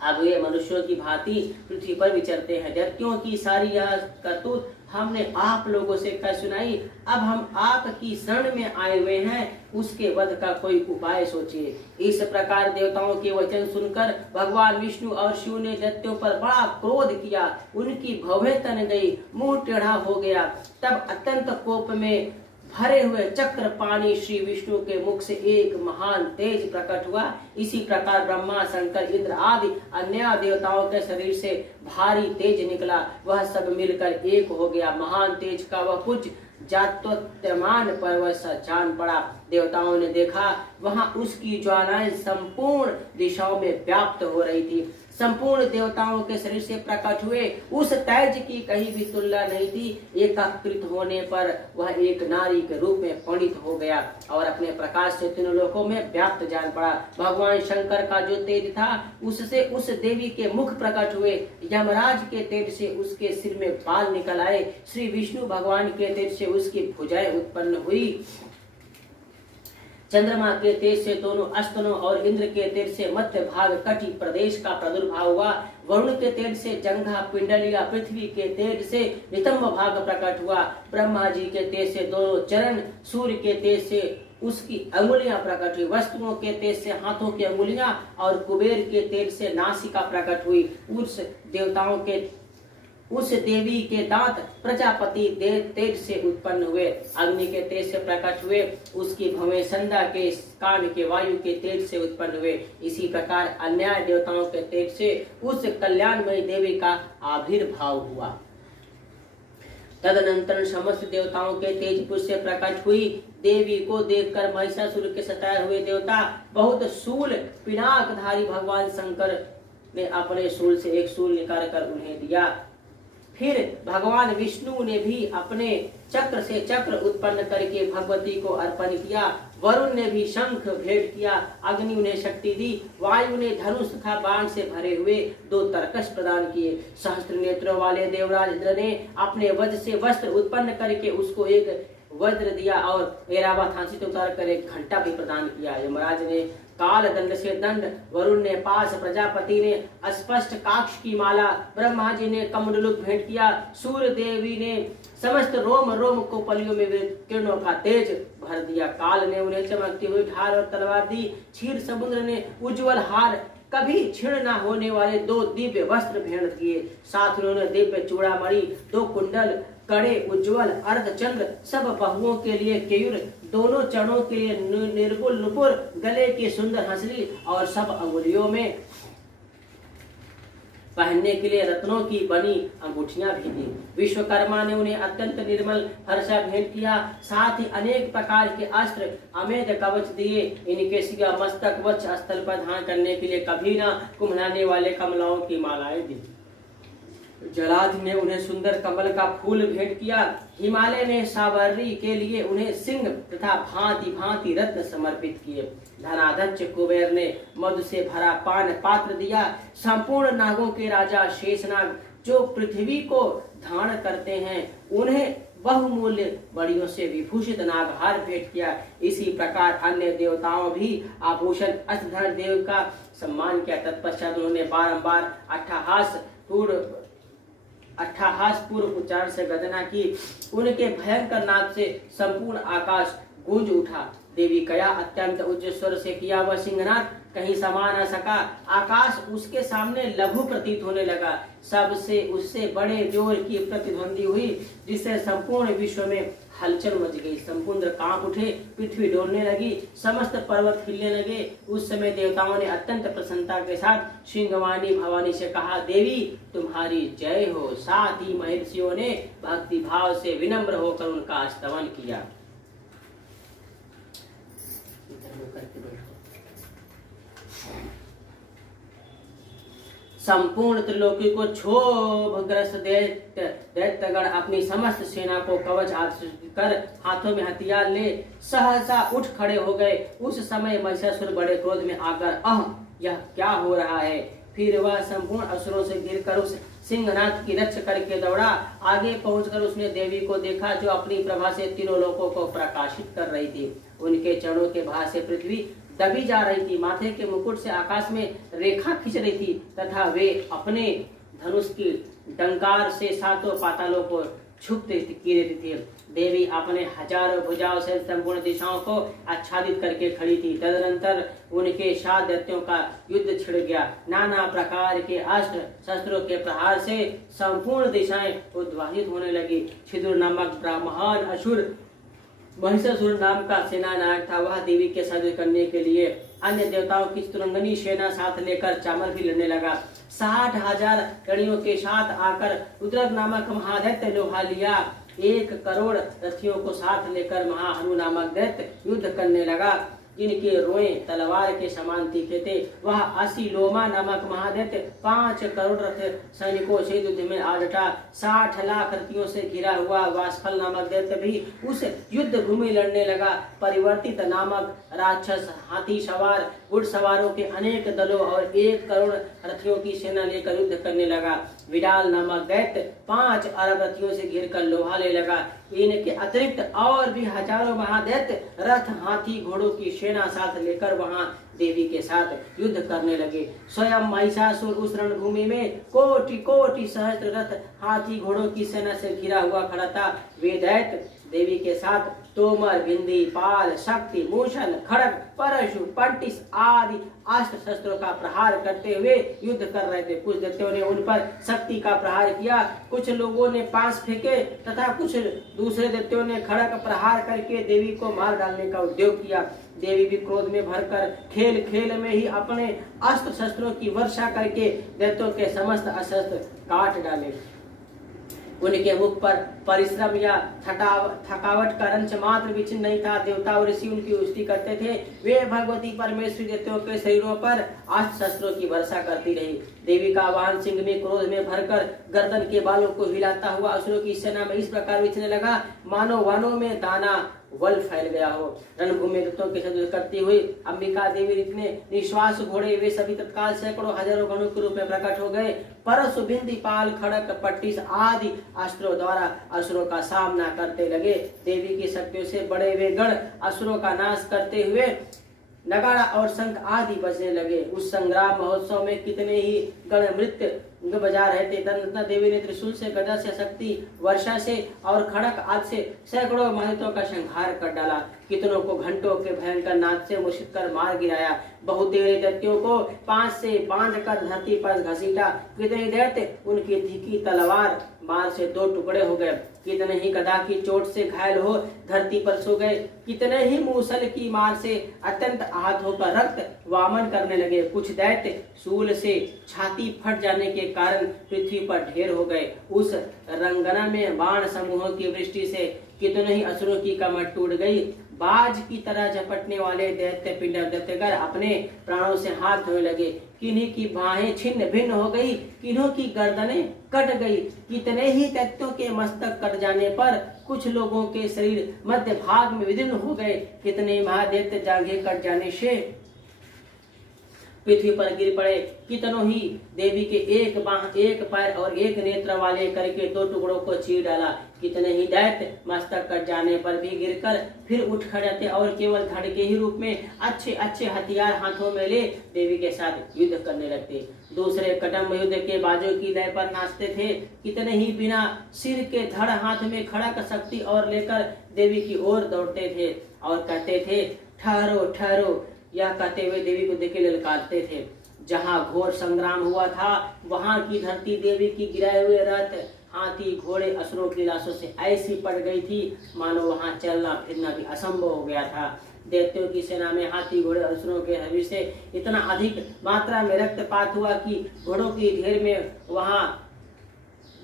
अब वे मनुष्यों की भांति पृथ्वी पर विचरते हैं। दैत्यों की सारी यह करतूत हमने आप लोगों से कह सुनाई। अब हम आपकी शरण में आए हुए हैं, उसके वध का कोई उपाय सोचिए। इस प्रकार देवताओं के वचन सुनकर भगवान विष्णु और शिव ने दैत्यों पर बड़ा क्रोध किया। उनकी भौहें तन गई, मुंह टेढ़ा हो गया। तब अत्यंत कोप में भरे हुए चक्र पानी श्री विष्णु के मुख से एक महान तेज प्रकट हुआ। इसी प्रकार ब्रह्मा, शंकर, इंद्र आदि अन्य देवताओं के शरीर से भारी तेज निकला। वह सब मिलकर एक हो गया। महान तेज का वह कुछ जात्योत्यमान पर्वत सा जान पड़ा। देवताओं ने देखा, वहां उसकी ज्वालाएं संपूर्ण दिशाओं में व्याप्त हो रही थी। संपूर्ण देवताओं के शरीर से प्रकट हुए उस तेज की कहीं भी तुलना नहीं थी। एकाकृत होने पर वह एक नारी के रूप में परिणित हो गया और अपने प्रकाश से तीनों लोकों में व्याप्त जान पड़ा। भगवान शंकर का जो तेज था उससे उस देवी के मुख प्रकट हुए। यमराज के तेज से उसके सिर में बाल निकल आए। श्री विष्णु भगवान के तेज से उसकी भुजाएं उत्पन्न हुई। चंद्रमा के तेज से दोनों स्तनों और इंद्र के तेज से मध्य भाग कटि प्रदेश का प्रादुर्भाव हुआ। वरुण के तेज से जंघा पिंडल या पृथ्वी के तेज से नितंब भाग प्रकट हुआ। ब्रह्मा जी के तेज से दोनों चरण, सूर्य के तेज से उसकी अंगुलियां प्रकट हुई। वस्तुओं के तेज से हाथों की अंगुलियां और कुबेर के तेज से नासिका प्रकट हुई। उस देवी के दांत प्रजापति तेज से उत्पन्न हुए। अग्नि के तेज से प्रकट हुए। उसकी भवें संध्या के कान के वायु के तेज से उत्पन्न हुए। इसी प्रकार अन्य देवताओं के तेज से उस कल्याणमयी देवी का आविर्भाव हुआ। तदनंतर समस्त देवताओं के तेज पुरुष से प्रकट हुई। देवी को देखकर महिषासुर के सताए हुए देवता बहुत शूल पिनाकधारी भगवान शंकर ने अपने शूल से एक शूल निकाल कर उन्हें दिया। फिर भगवान विष्णु ने भी अपने चक्र से चक्र उत्पन्न करके भगवती को अर्पण किया। वरुण ने भी शंख भेंट किया। अग्नि उन्हें शक्ति दी। वायु ने धनुष तथा बाण से भरे हुए 2 तरकश प्रदान किए। सहस्त्र नेत्रों वाले देवराज इंद्र ने अपने वज्र से वस्त्र उत्पन्न करके उसको एक वज्र दिया और ऐरावत हाथी से उतार कर एक घंटा भी प्रदान किया। यमराज ने काल दंड से दंड, वरुण ने पास, प्रजापति ने अस्पष्ट काक्ष की माला, ब्रह्मा जी ने कमंडलुक भेंट किया। सूर्य देवी ने समस्त रोम रोम को पलियों में किरणों का तेज भर दिया। काल ने उन्हें चमकती हुई ढाल और तलवार दी। क्षीर समुद्र ने उज्जवल हार, कभी क्षीण न होने वाले 2 दिव्य वस्त्र भेंट किए। साथ उन्होंने दिव्य चूड़ामणि, 2 कुंडल, कड़े, उज्जवल अर्धचंद्र, सब बहुओं के लिए केयूर, दोनों चरणों के लिए निर्गुल नुपुर, गले की सुंदर हंसली और सब अंगुलियों में पहनने के लिए रत्नों की बनी अंगूठियां भी दी। विश्वकर्मा ने उन्हें अत्यंत निर्मल फरसा भेंट किया। साथ ही अनेक प्रकार के अस्त्र, अमेध कवच दिए। इनके सिवा मस्तक, वक्ष स्थल पर धारण करने के लिए कभी न कुम्हलाने वाले कमलाओं की मालाएं दी। जलाधि ने उन्हें सुंदर कमल का फूल भेंट किया। हिमालय ने सावरी के लिए उन्हें सिंह तथा भांति भांति रत्न समर्पित किए। धनाध्यक्ष कुबेर ने मधु से भरा पान पात्र दिया। संपूर्ण नागों के राजा शेषनाग जो पृथ्वी को धारण करते हैं, उन्हें बहुमूल्य बड़ियों से विभूषित नागहार भेंट किया। इसी प्रकार अन्य देवताओं भी आभूषण अष्टधर देव का सम्मान किया। तत्पश्चात उन्होंने बारंबार अट्ठाहास पूर्व उच्चारण से गर्जना की। उनके भयंकर नाद से संपूर्ण आकाश गूंज उठा। देवी कया अत्यंत उच्च स्वर से किया वह सिंहनाद कहीं समा न सका। आकाश उसके सामने लघु प्रतीत होने लगा। सबसे उससे बड़े जोर की प्रतिध्वनि हुई, जिससे संपूर्ण विश्व में हलचल मच गई। समुद्र कांप उठे, पृथ्वी डोलने लगी, समस्त पर्वत हिलने लगे। उस समय देवताओं ने अत्यंत प्रसन्नता के साथ सिंहवाणी भवानी से कहा, देवी तुम्हारी जय हो। साथ ही महर्षियों ने भक्ति भाव से विनम्र होकर उनका स्तवन किया। संपूर्ण त्रिलोकी को क्षोभग्रस्त दैत्यगण अपनी समस्त सेना को कवच आच्छादित कर हाथों में हथियार ले सहसा उठ खड़े हो गए। उस समय महिषासुर बड़े क्रोध में आकर यह क्या हो रहा है। फिर वह संपूर्ण असुरों से गिरकर उस सिंहनाथ की रक्षा करके दौड़ा। आगे पहुंचकर उसने देवी को देखा, जो अपनी प्रभा से तीनों लोकों को प्रकाशित कर रही थी। उनके चरणों के भार से पृथ्वी दबी जा रही थी। माथे के मुकुट से आकाश में रेखा खींच रही थी तथा वे अपने धनुष की डंकार से 7 पातालों को छुपते किए थे। देवी अपने हजारों भुजाओं से संपूर्ण दिशाओं को आच्छादित करके खड़ी थी। तदनंतर उनके 7 दैत्यों का युद्ध छिड़ गया। नाना प्रकार के अस्त्र शस्त्रों के प्रहार से संपूर्ण दिशाएं उद्वाहित होने लगी। छिद्र नामक ब्राह्मण असुर महिषासुर नाम का सेना नायक था। वह देवी के साथ करने के लिए अन्य देवताओं की तुरंगनी सेना साथ लेकर चामर भी लड़ने लगा। 60,000 रणियों के साथ आकर रुद्रक नामक महादैत्य लोहा लिया। 1 करोड़ रथियों को साथ लेकर महाहनु नामक दैत्य युद्ध करने लगा, जिनके रोए तलवार के समान तीखे थे। वह असीलोमा नामक महादैत्य 5 करोड़ रथ सैनिकों से युद्ध में आ डटा। 60 लाख रथियों से घिरा हुआ वासफल नामक दैत्य भी उस युद्ध भूमि लड़ने लगा। परिवर्तित नामक राक्षस हाथी सवार घुड़सवारों के अनेक दलों और 1 करोड़ रथियों की सेना लेकर युद्ध करने लगा। विडाल नामक दैत्य 5 अरब रथियों से घिरकर लोहा ले लगा। इनके अतिरिक्त और भी हजारों महादैत्य रथ, हाथी, घोड़ों की सेना साथ लेकर वहां देवी के साथ युद्ध करने लगे। स्वयं महिषासुर उस रणभूमि में कोटि कोटि सहस्त्र रथ हाथी घोड़ों की सेना से घिरा हुआ खड़ा था। वे दैत्य देवी के साथ तोमर, बिंदी, पाल, शक्ति, मूषण, खड़ग, परशु, पंटिस आदि अस्त्र शस्त्रों का प्रहार करते हुए युद्ध कर रहे थे। कुछ दैत्यों ने उन पर शक्ति का प्रहार किया, कुछ लोगों ने पास फेंके तथा कुछ दूसरे दैत्यों ने खड़ग प्रहार करके देवी को मार डालने का उद्योग किया। देवी भी क्रोध में भरकर खेल खेल में ही अपने अस्त्र शस्त्रों की वर्षा करके दैत्यों के समस्त अस्त्र काट डाले। उनके मुख पर परिश्रम या थकावट का रंच मात्र भी चिन्ह नहीं था। देवता और ऋषि उनकी स्तुति करते थे। वे भगवती परमेश्वरी दैत्यों के शरीरों पर अस्त्र शस्त्रों की वर्षा करती रही। देवी का वाहन सिंह में क्रोध में भरकर गर्दन के बालों को हिलाता हुआ असुरों की सेना में इस प्रकार बिछने लगा मानो वनों में दाना वल फैल गया हो। रणभूमि दैत्यों के साथ करती हुई अंबिका देवी इतने निश्वास घोड़े वे सभी तत्काल सैकड़ों हजारों गणों के रूप में प्रकट हो गए। परशु, बिंदी, पाल, खड़क, पट्टिस आदि अस्त्रों द्वारा असुरों का सामना करते लगे। देवी की शक्तियों से बड़े वे गण असुरों का नाश करते हुए नगाड़ा और शंख आदि बजने लगे। उस संग्राम महोत्सव में कितने ही गण नृत्य बजा रहे थे। तदनंतर देवी ने त्रिशूल से, गदा से, शक्ति वर्षा से और खड़क आदि से सैकड़ों महारथियों का संहार कर डाला। कितनों को घंटों के भयंकर नाद से मूर्छित कर मार गिराया। बहुतेरे दैत्यों को पांच से बांध कर धरती पर घसीटा। कितने दैत्य उनकी तीखी तलवार मार से दो टुकड़े हो गए। कितने ही गदा की चोट से घायल हो धरती पर सो गए। कितने ही मूसल की मार से अत्यंत आहत होकर रक्त वामन करने लगे। कुछ दैत्य शूल से छाती फट जाने के कारण पृथ्वी पर ढेर हो गए। उस रंगना में बाण समूहों की वृष्टि से कितने ही असुरों की कमर टूट गई। बाज की तरह झपटने वाले दैत्य पिंडर दैत्यगर अपने प्राणों से हाथ धोने लगे। किन्हीं की बाहें छिन्न भिन्न हो गई, किन्हों की गर्दनें कट गई। कितने ही दैत्यों के मस्तक कट जाने पर कुछ लोगों के शरीर मध्य भाग में विदीर्ण हो गए। कितने महादैत्य जांघें कट जाने से पृथ्वी पर गिर पड़े। कितनों ही देवी के एक बाह, एक पैर और एक नेत्र वाले करके दो टुकड़ों को चीर डाला। कितने ही दैत्य मस्तक कट जाने पर भी गिरकर फिर उठ खड़े थे और केवल धड़ के ही रूप में अच्छे अच्छे हथियार हाथों में ले देवी के साथ युद्ध करने लगते। दूसरे कदम युद्ध के बाजों की लय पर नाचते थे। कितने ही बिना सिर के धड़ हाथ में खड़क शक्ति और लेकर देवी की ओर दौड़ते थे और कहते थे ठहरो ठहरो। यह कहते हुए देवी को देखे ललकारते थे। जहाँ घोर संग्राम हुआ था वहां की धरती देवी की गिराए हुए रथ, हाथी, घोड़े असुरों की लाशों से ऐसी पड़ गई थी मानो वहां चलना फिरना भी असंभव हो गया था। दैत्यों की सेना में हाथी, घोड़े, असुरों के शरीर से इतना अधिक मात्रा में रक्तपात हुआ कि घोड़ों की ढेर में वहां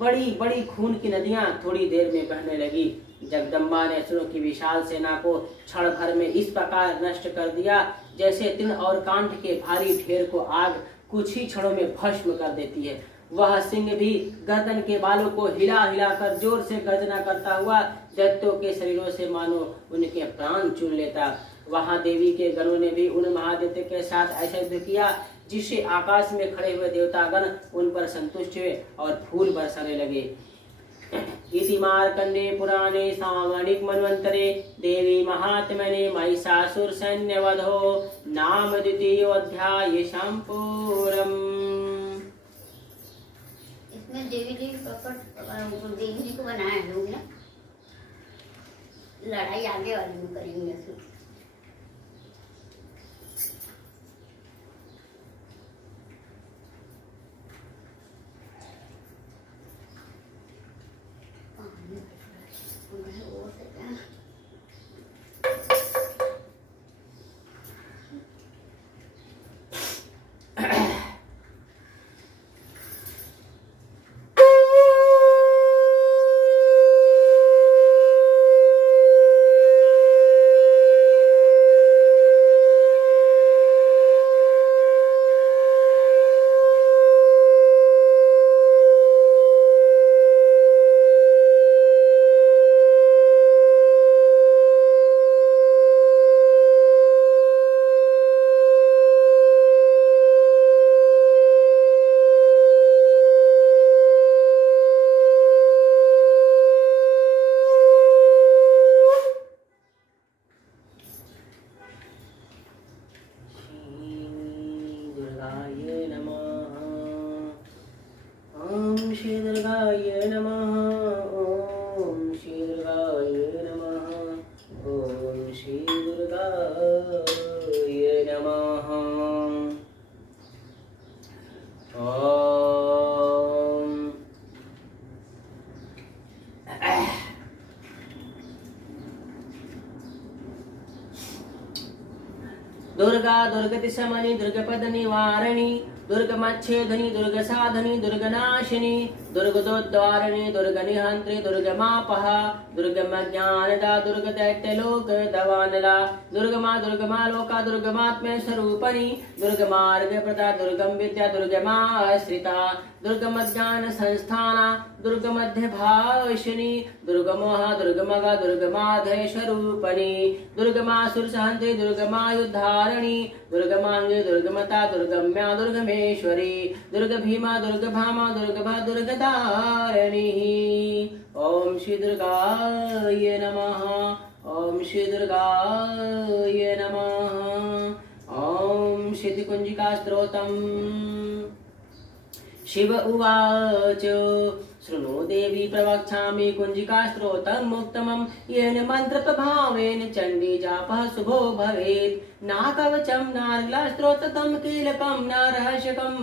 बड़ी बड़ी खून की नदियां थोड़ी देर में बहने लगी। जगदम्बा ने असुरों की विशाल सेना को क्षण भर में इस प्रकार नष्ट कर दिया जैसे तृण और कांठ के भारी ढेर को आग कुछ ही क्षणों में भस्म कर देती है। वह सिंह भी गर्दन के बालों को हिला हिला कर जोर से गर्जना करता हुआ दैत्यों के शरीरों से मानो उनके प्राण चुन लेता। वहां देवी के गणों ने भी उन महादैत्य के साथ ऐसा युद्ध किया जिससे आकाश में खड़े हुए देवतागण उन पर संतुष्ट हुए और फूल बरसाने लगे। इति मार्कंडे पुराणे सामणिक मनवंतरे देवी महात्मने महिषासुर सैन्य वधो नाम द्वितीयोऽध्याय संपूर्णम्। इसमें देवी जी प्रकट देवी जी को बनाया लोग ना, लड़ाई आगे वाली में करेंगे। नमः। ओम श्री दुर्गाय नमः। ओम श्री दुर्गाय नमः। ओम दुर्गा दुर्गति शमनि दुर्गपद निवारिणी दुर्गमच्छेदनि दुर्गसाधनि दुर्गनाशिनी दुर्गदोद्वारिणी दुर्गनिहन्त्री दुर्गमापः दुर्गमज्ञानदा दुर्गदैत्यलोक दवानला दुर्गमा दुर्गमा लोका दुर्गमात्म्य स्वरूपणी दुर्गमार्गप्रदा दुर्गम विद्या दुर्गमाश्रिता दुर्गमज्ञान संस्थाना दुर्गमध्यभाषिणी दुर्गमोह दुर्गमगा दुर्गमाधय स्वरूपणी दुर्गमासुरसहन्त्री दुर्गमायुद्धारिणी दुर्गमांगे दुर्गमता दुर्गम्या दुर्गमेश्वरी दुर्गभीमा दुर्गभामा दुर्गभा दुर्गदारिणी। ओम श्री दुर्गाय नमः। ओम श्री दुर्गाय नमः। ओम क्षितिकुञ्जिका स्तोत्रम्। शिव उवाच शृणु देवी प्रवक्ष्यामि कुञ्जिका स्तोत्रं मुक्तमं येन मन्त्रप्रभावेन चण्डी जापः शुभो भवेत्। न कवचं नार्गलस्तोत्रं कीलकं न रहस्यकं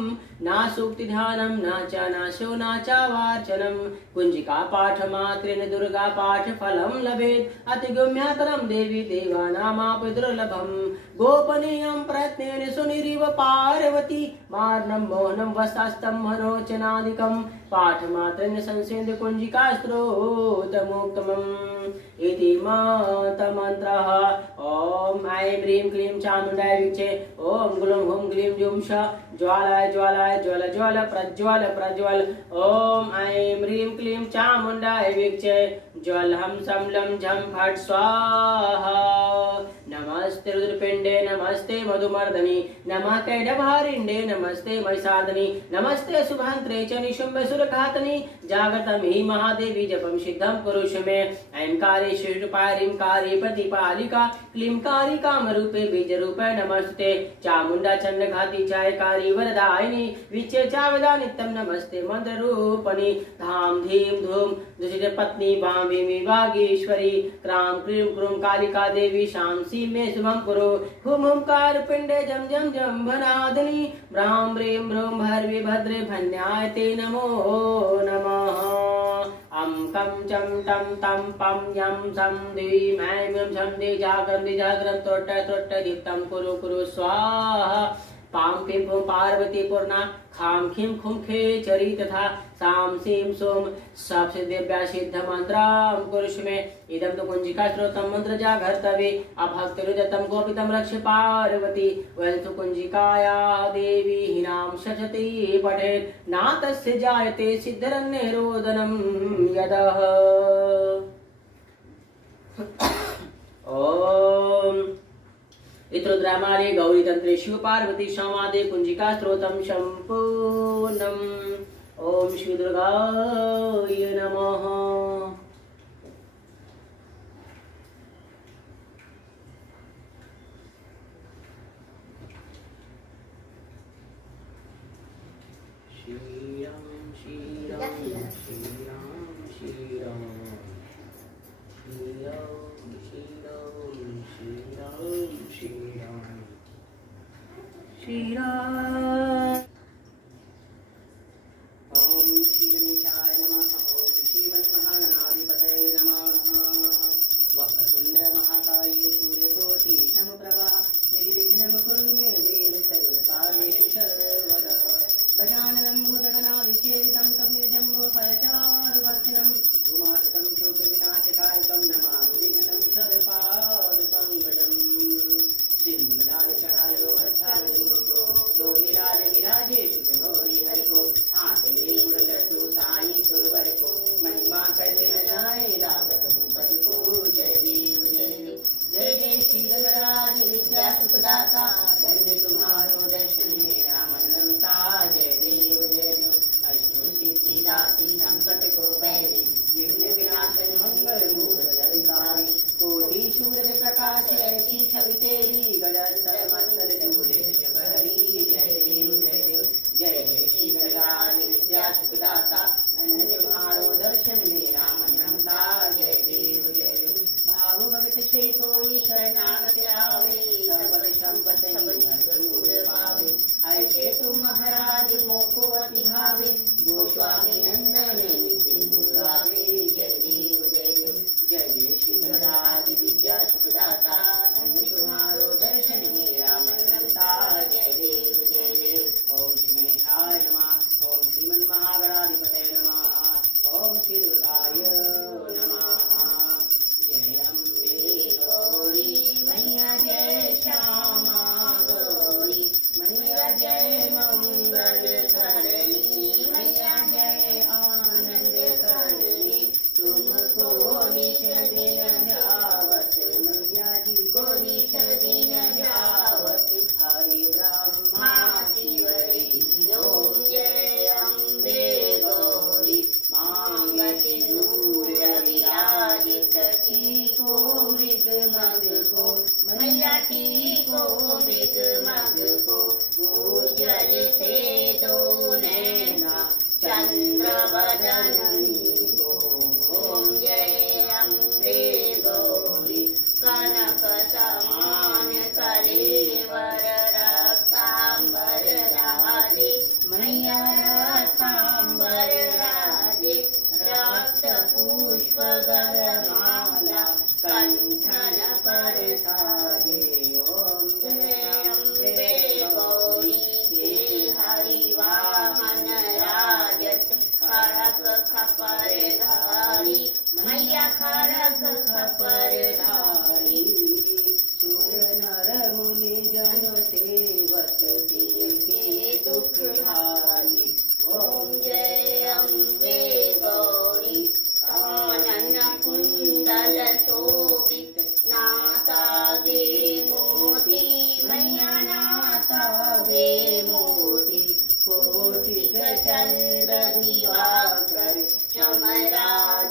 न सूक्तिध्यानं न च नाशो न च वार्चनं कुञ्जिका पाठमात्रेण दुर्गा पाठफलं लभेत्। अतिगम्यतरं देवी देवानामापि दुर्लभं गोपनीयं प्रयत्नेन सुनिरिव पार्वती मार्नं मोहनं वसास्तं मनोचनादिकं पाठमात्रेण संसेन्द्र कुञ्जिका स्तोत्रमुक्तमम् इति मतमन्त्रः। ॐ ऐं ह्रीं क्लीं चामुण्डाय विचे। ॐ ग्लूं हुं ग्लीं जुं श ज्वालाय ज्वालाय ज्वल ज्वल प्रज्वल प्रज्वल। ॐ ऐं ह्रीं क्लीं चामुण्डाय विचे ज्वल हम सम लं झं फट् स्वाहा। नमस्ते रुद्रपिण्डे नमस्ते मधुमर्दनि नमः कैडभारिण्डे नमस्ते महिषार्दनि नमस्ते शुभान्त्रे च निशुम्भसुरघातनि जागृतं हि महादेवी जपं सिद्धं कुरुष मे। ऐंकारी शिवरूपाय कारी प्रतिपालिका क्लींकारी कामरूपे बीजरूपे नमस्ते चामुण्डा चण्डघाती चायकारी वरदायिनी विचे चावदा नित्यं नमस्ते मन्त्ररूपणि धाम धीम धूम दुष्टपत्नी वामी वागीश्वरी क्रां क्रीं क्रूं कालिका देवी शांसी मे शुभं कुरु। हुं हुंकार पिण्डे जं जं जं भनादिनी ब्रां ब्रीं ब्रूं भर्वी भद्रे भन्याय ते नमो नमः। अं कं चं टं तं पं यं सं द्वीं ऐं यं सं दे जागरं त्रोट्ट त्रोट्ट दीप्तं कुरु कुरु स्वाहा। पां पीं पुं पार्वती पूर्णा खां खीं खुं खेचरी तथा सां सीं सोम सप्तदेव्या सिद्धमन्त्रं कुरुष्व मे। इदं तु कुञ्जिका स्तोत्रं मन्त्र जागर्तव्ये अभक्तिरुदतं गोपितं रक्ष पार्वती वयं तु कुञ्जिकाया देवी हिनां शचति पठेत् न तस्य जायते सिद्धिरन्यरोदनं यदः। ॐ इतरुद्रामाले गौरीतन्त्रे शिव पार्वती संवादे कुञ्जिका स्तोत्रं सम्पूर्णम्। ओम श्री दुर्गाय नमः। श्री राम श्री राम श्री राम श्री राम श्री राम श्री राम श्री राम श्री राम श्री राम। ओम श्री गणेशाय नमः। ओम श्रीमन्महागणाधिपतये नमः। वक्रतुण्ड महाकाय सूर्यकोटि समप्रभा निर्विघ्नं कुरु मे देव सर्वकार्येषु सर्वदा। गजाननं भूतगणाधिसेवितं कपिलजम्बूफलचारुभक्षणं उमासुतं शोकविनाशकारिकं नमामि विघ्नं स्वरपादपङ्कजम्। सिंहलाय चढ़ायो अच्छा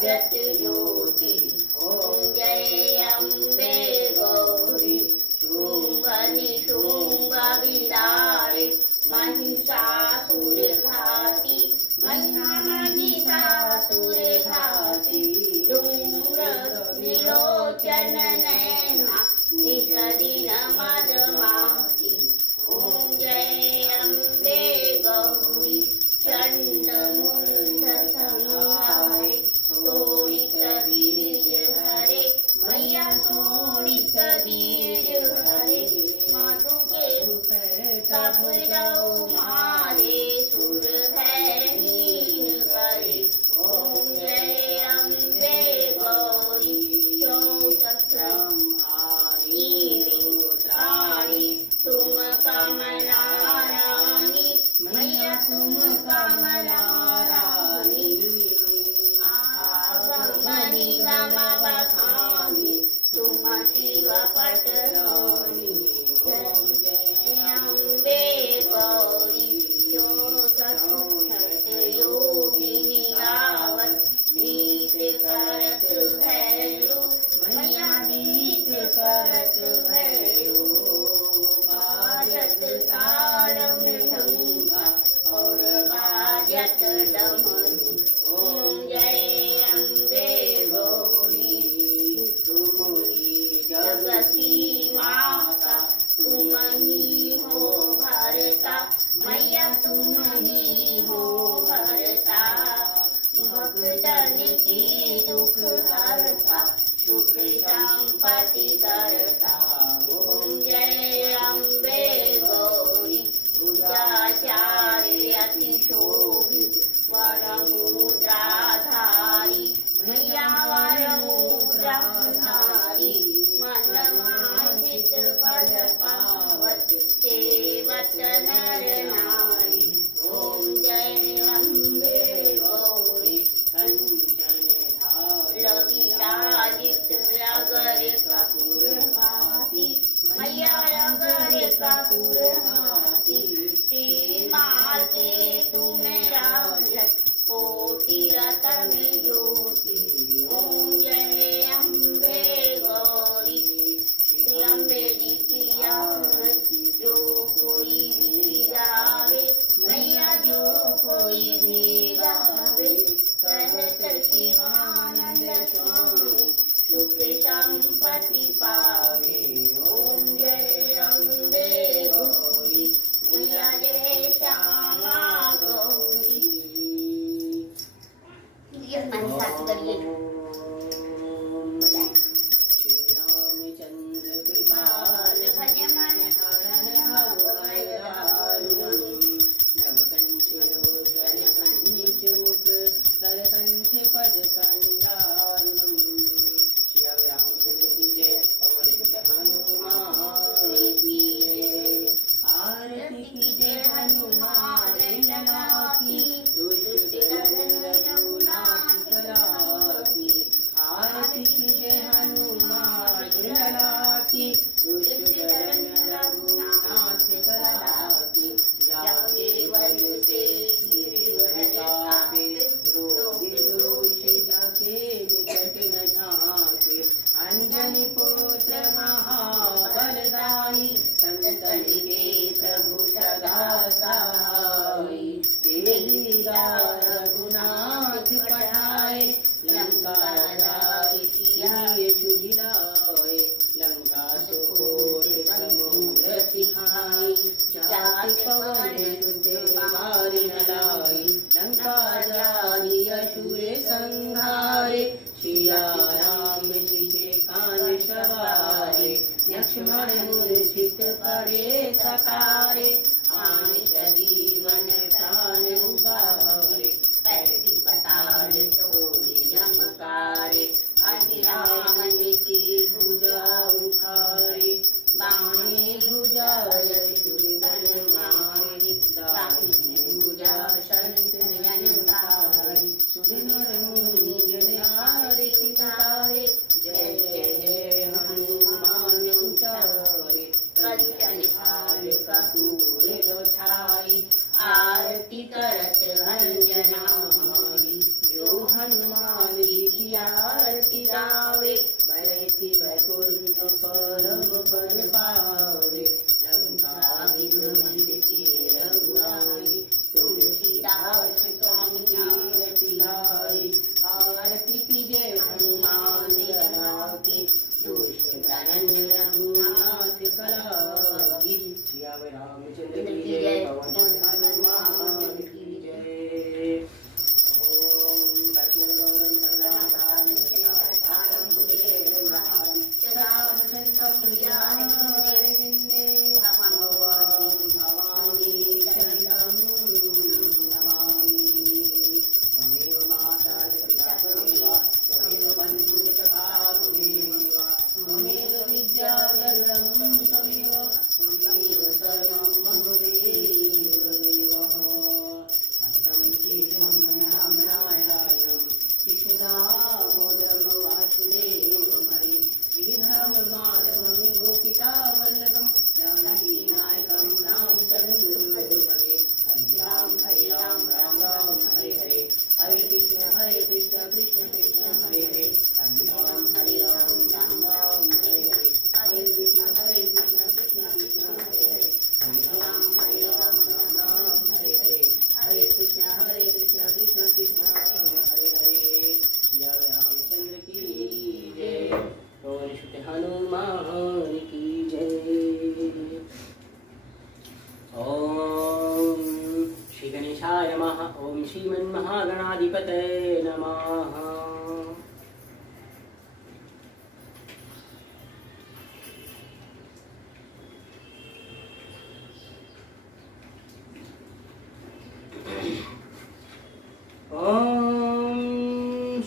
भाजत ज्योति। ओम जय अम्बे गौरी शुंभ निशुंभ विदारे महिषासुर घाती महिषासुर घाती धूम्र विलोचन नैना निषदीन मदमाती। ओम जय अम्बे गौरी चंड मुंड संहारे शोणित बीज हरे मैया शोणित बीज हरे माधु के कपड़ौ मारे सुर भयहीन करे। ओम जय अम्बे गौरी ब्रह्माणी रुद्राणी तुम कमला रानी मैया तुम कमला रानी। आगमनी गम बखानी तुम शिव पटरानी। ओम जय अम्बे गौरी चौसठ योगिनी गावत नीत करत भैरू मैया नीत करत भैरू। बाजत ताल मृदंगा और बाजत डमरू। ओम जय अम्बे गौरी तुम ही जगती माता तुम ही हो भरता मैया तुम ही हो भरता। भक्तन की दुख हरता सुख संपत्ति करता। ओम जय अम्बे गौरी पूजाचार्य अति शोभित वरमुद्राधारी मैया वरमुद्राधारी मनवांछित फल पावत सेवत नर नारी। ओम जय अम्बे गौरी कंचन लगिराजित अगर कपूर हाथी मैया अगर कपूर हाथी। श्री माते तुम्हें राजत कोटि रतन ज्योति। ओम जय अम्बे गौरी श्री अम्बे जी की आरती जो कोई भी गावे मैया जो कोई भी गावे कहत शिवानंद स्वामी सुख संपत्ति पावे। ओम जय अम्बे गौरी मैया जय श्यामा गौरी। ये हमारे साथ करिए श्री रामचंद्र कृपाल भज मन हरण भगवदारुणम् नवकंच लोचन कंच मुख करकंच पद कंजारुणम्। श्री रामचंद्र की जय पवन सुत हनुमान की जय। आरती की जय हनुमान लला की दुष्ट रघुनाथ कला की।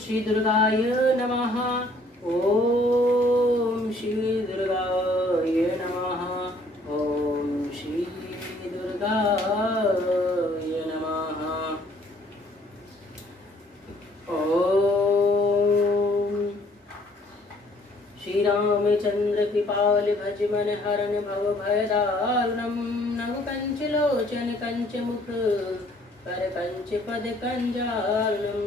श्री दुर्गाय नमः। ओम श्री दुर्गाय नमः। ओम श्री दुर्गाय नमः। ओम श्री रामचंद्र कृपाल भज मन हरन भव भय दारुणम। नव कंच लोचन कंच मुख कर कंच पद कंजारुणम।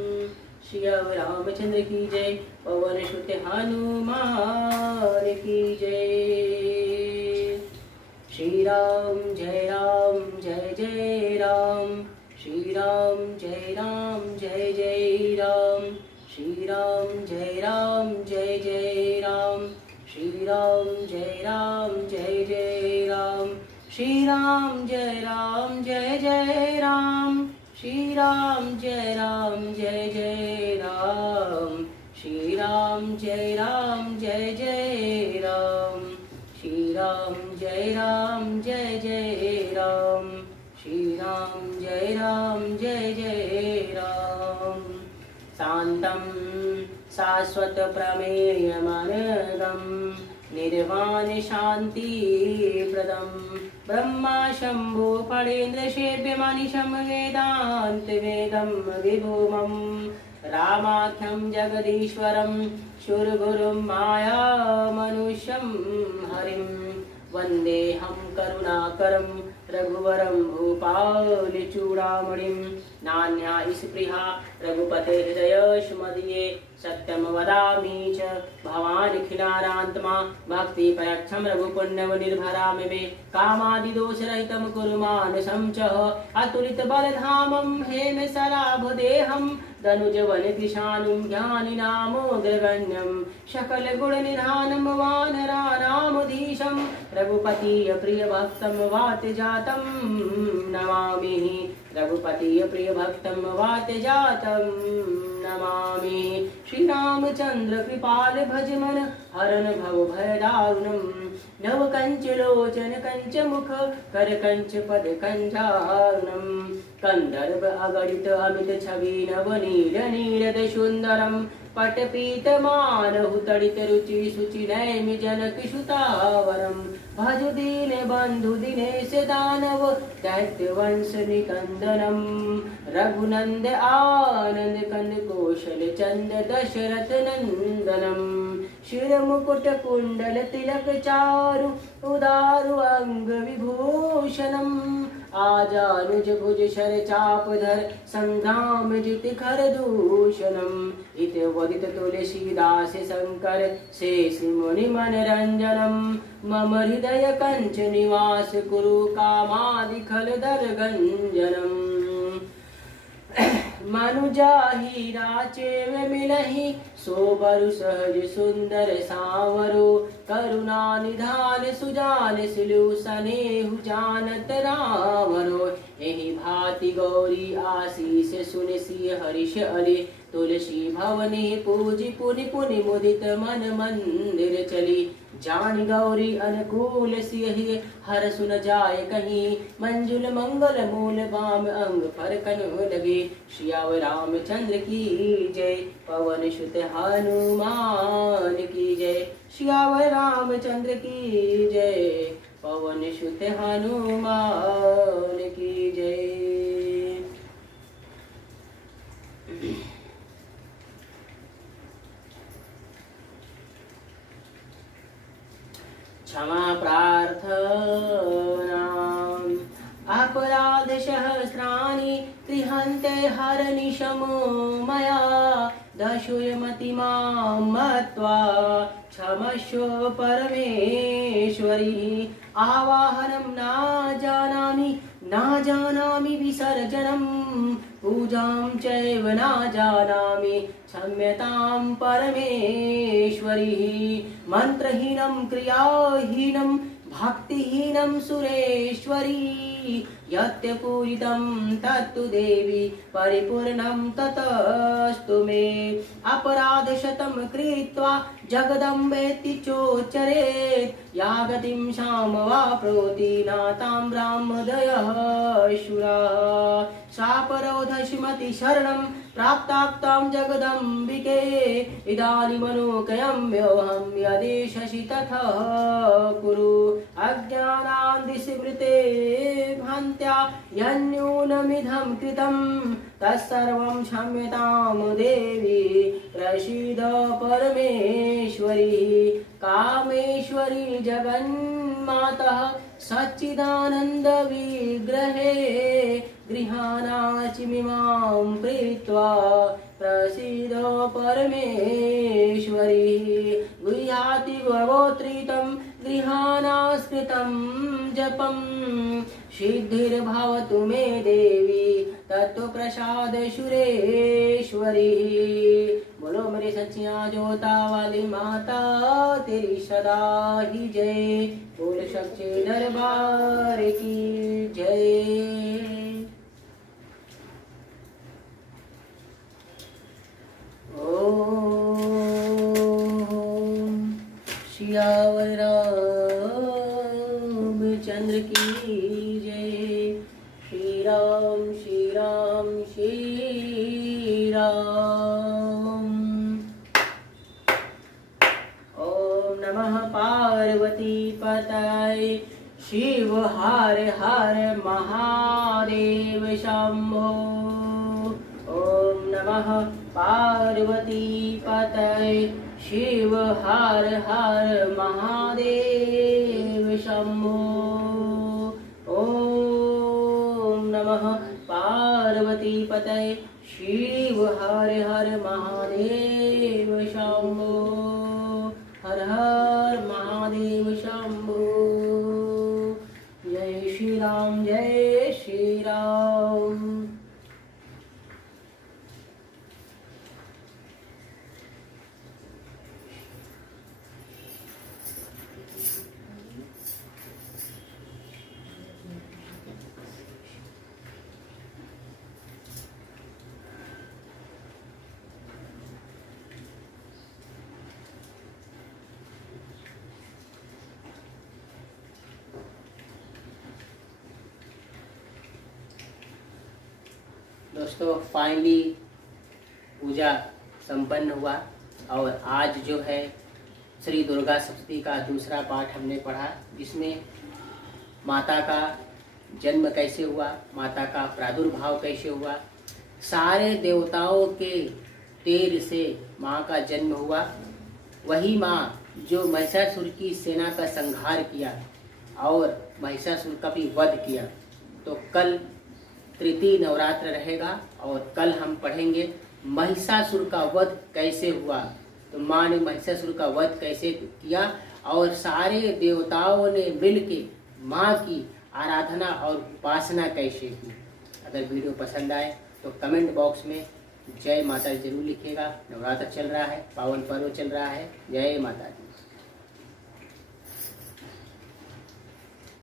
श्री रामचंद्र की जय। पवन सुत हनुमान की जय। श्री राम जय जय राम। श्री राम जय जय राम। श्री राम जय जय राम। श्री राम जय जय राम। श्री राम जय जय राम। श्री राम जय जय राम। श्री राम जय जय राम। श्री राम जय जय राम। श्री राम जय जय राम। शान्तं शाश्वत प्रमेयमनघं निर्वाण शांति प्रदं ब्रह्मा शंभो फणेन्द्र सेव्यमनिशं वेदांत वेदं विभुमं रामाख्यं जगदीश्वरं शूरगुरुं माया मनुष्यं हरिं वन्देऽहं करुणाकरं रघुवरं भूपालचूडामणिं। नान्या स्पृहा रघुपते हृदयेष्मदीये सत्यं वदामि च भवानिखिलारान्तमा भक्तिपरक्षं रघुपुण्यमनिर्भरामि मे कामादिदोषरहितं कुरु मानसं च अतुलितबलधामं हेमशराभदेहं दनुजवनकृशानुं ज्ञानिनामोऽग्रगण्यं सकलगुणनिधानं वानराणामधीशं रघुपतिप्रियभक्तं वातजातं नमामि। रघुपतिप्रियभक्तं वातजातं नमामि। श्री रामचंद्र कृपाल भज मन हरन भव भय दारुणं। नव कंच लोचन कंच मुख कर कंच पद कंजारुणं। कंदर्प अगणित अमित छवि नव नील नीरद सुंदरम पटपीत मानहु तड़ित रुचि सुचि नैमि जनक सुतावरम। भज दीन बंधु दिनेश दानव दैत्य वंश निकंदनम। रघुनंद आनंद कंद कौशल चंद दशरथ नंदनम। शिर मुकुट कुंडल तिलक चारु उदारु अंग विभूषणम। आजानुज भुज शर चापधर संग्राम जित खर दूषणम। इत वदित तुलसीदास शंकर शेष मुनि मनरंजनम। मम हृदय कंच निवास कुरु कामादि खल दर्गंजनम। मनुजाहि राचेव मिलहि सोबरु सहज सुंदर सावरो। करुणा निधान सुजान सिलु सनेहु जानत रावरो। एहि भांति गौरी आशीष सुनि सिय हर्ष अले। तुलसी भवने पूजि पुनि पुनि मुदित मन मंदिर चली। जानि गौरी अनुकूल सियहि हर सुन जाय कहीं। मंजुल मंगल मूल बाम अंग फरकन लगे। श्याव रामचंद्र की जय। पवन सुत हनुमान की जय। श्याव रामचंद्र की जय। पवन सुत हनुमान की जय। क्षमा प्रार्थना। अपराध सहस्राणि गृह्णन्ते हरनिशमो मया। दशुयमतिमां मत्वा क्षमस्व परमेश्वरी। आवाहनं न जानामि विसर्जनं। पूजां चैव न जानामि क्षम्यतां परमेश्वरी। मंत्रहीनं क्रियाहीनं भक्तिहीनं सुरेश्वरी। यत्पूरितं तत्तु देवी परिपूर्णं ततस्तु मे। अपराधशतं कृत्वा जगदम्बेति चोच्चरेत्। या गतिं सामवाप्नोति नातां ब्रह्मदयः शुरा। शापरोधश्मति शरणं प्राप्ताक्तं जगदम्बिके इदानीमनुकयं व्योऽहं यदेशसि तथा कुरु अज्ञानान्दिशिवृते भ्रान्त्या यन्यूनमिदं कृतं तत्सर्वं क्षम्यतां देवी प्रसीद परमेश्वरी कामेश्वरी जगन्मातः सच्चिदानंद विग्रहे गृहाणाचिमिमां प्रीत्वा प्रसीद परमेश्वरी गुह्याति गवोत्रितं गृहाणास्कृतं जपं सिद्धिर्भवतु मे देवी तत्प्रसाद सुरेश्वरी। बोलो मेरी सच्चिया जोता वाली माता तेरी सदा ही जय। बोल सच्चे दरबार की जय। ओम सियावर रामचंद्र की जय। श्री राम श्री राम श्री राम। ओम नमः पार्वती पतये शिव हर हर महादेव शंभो। ओम नमः पार्वती पतये शिव हर हर महादेव शंभो। ओम नमः पार्वती पतये शिव हर हर महादेव शंभो। हर हर महादेव शंभो। जय श्री राम जय श्री राम। दोस्तों फाइनली पूजा संपन्न हुआ और आज जो है श्री दुर्गा सप्तमी का दूसरा पाठ हमने पढ़ा, जिसमें माता का जन्म कैसे हुआ, माता का प्रादुर्भाव कैसे हुआ, सारे देवताओं के तेज से माँ का जन्म हुआ। वही माँ जो महिषासुर की सेना का संहार किया और महिषासुर का भी वध किया। तो कल तृतीय नवरात्र रहेगा और कल हम पढ़ेंगे महिषासुर का वध कैसे हुआ। तो माँ ने महिषासुर का वध कैसे किया और सारे देवताओं ने मिलके माँ की आराधना और उपासना कैसे की। अगर वीडियो पसंद आए तो कमेंट बॉक्स में जय माता जरूर लिखिएगा। नवरात्र चल रहा है, पावन पर्व चल रहा है। जय माता दी।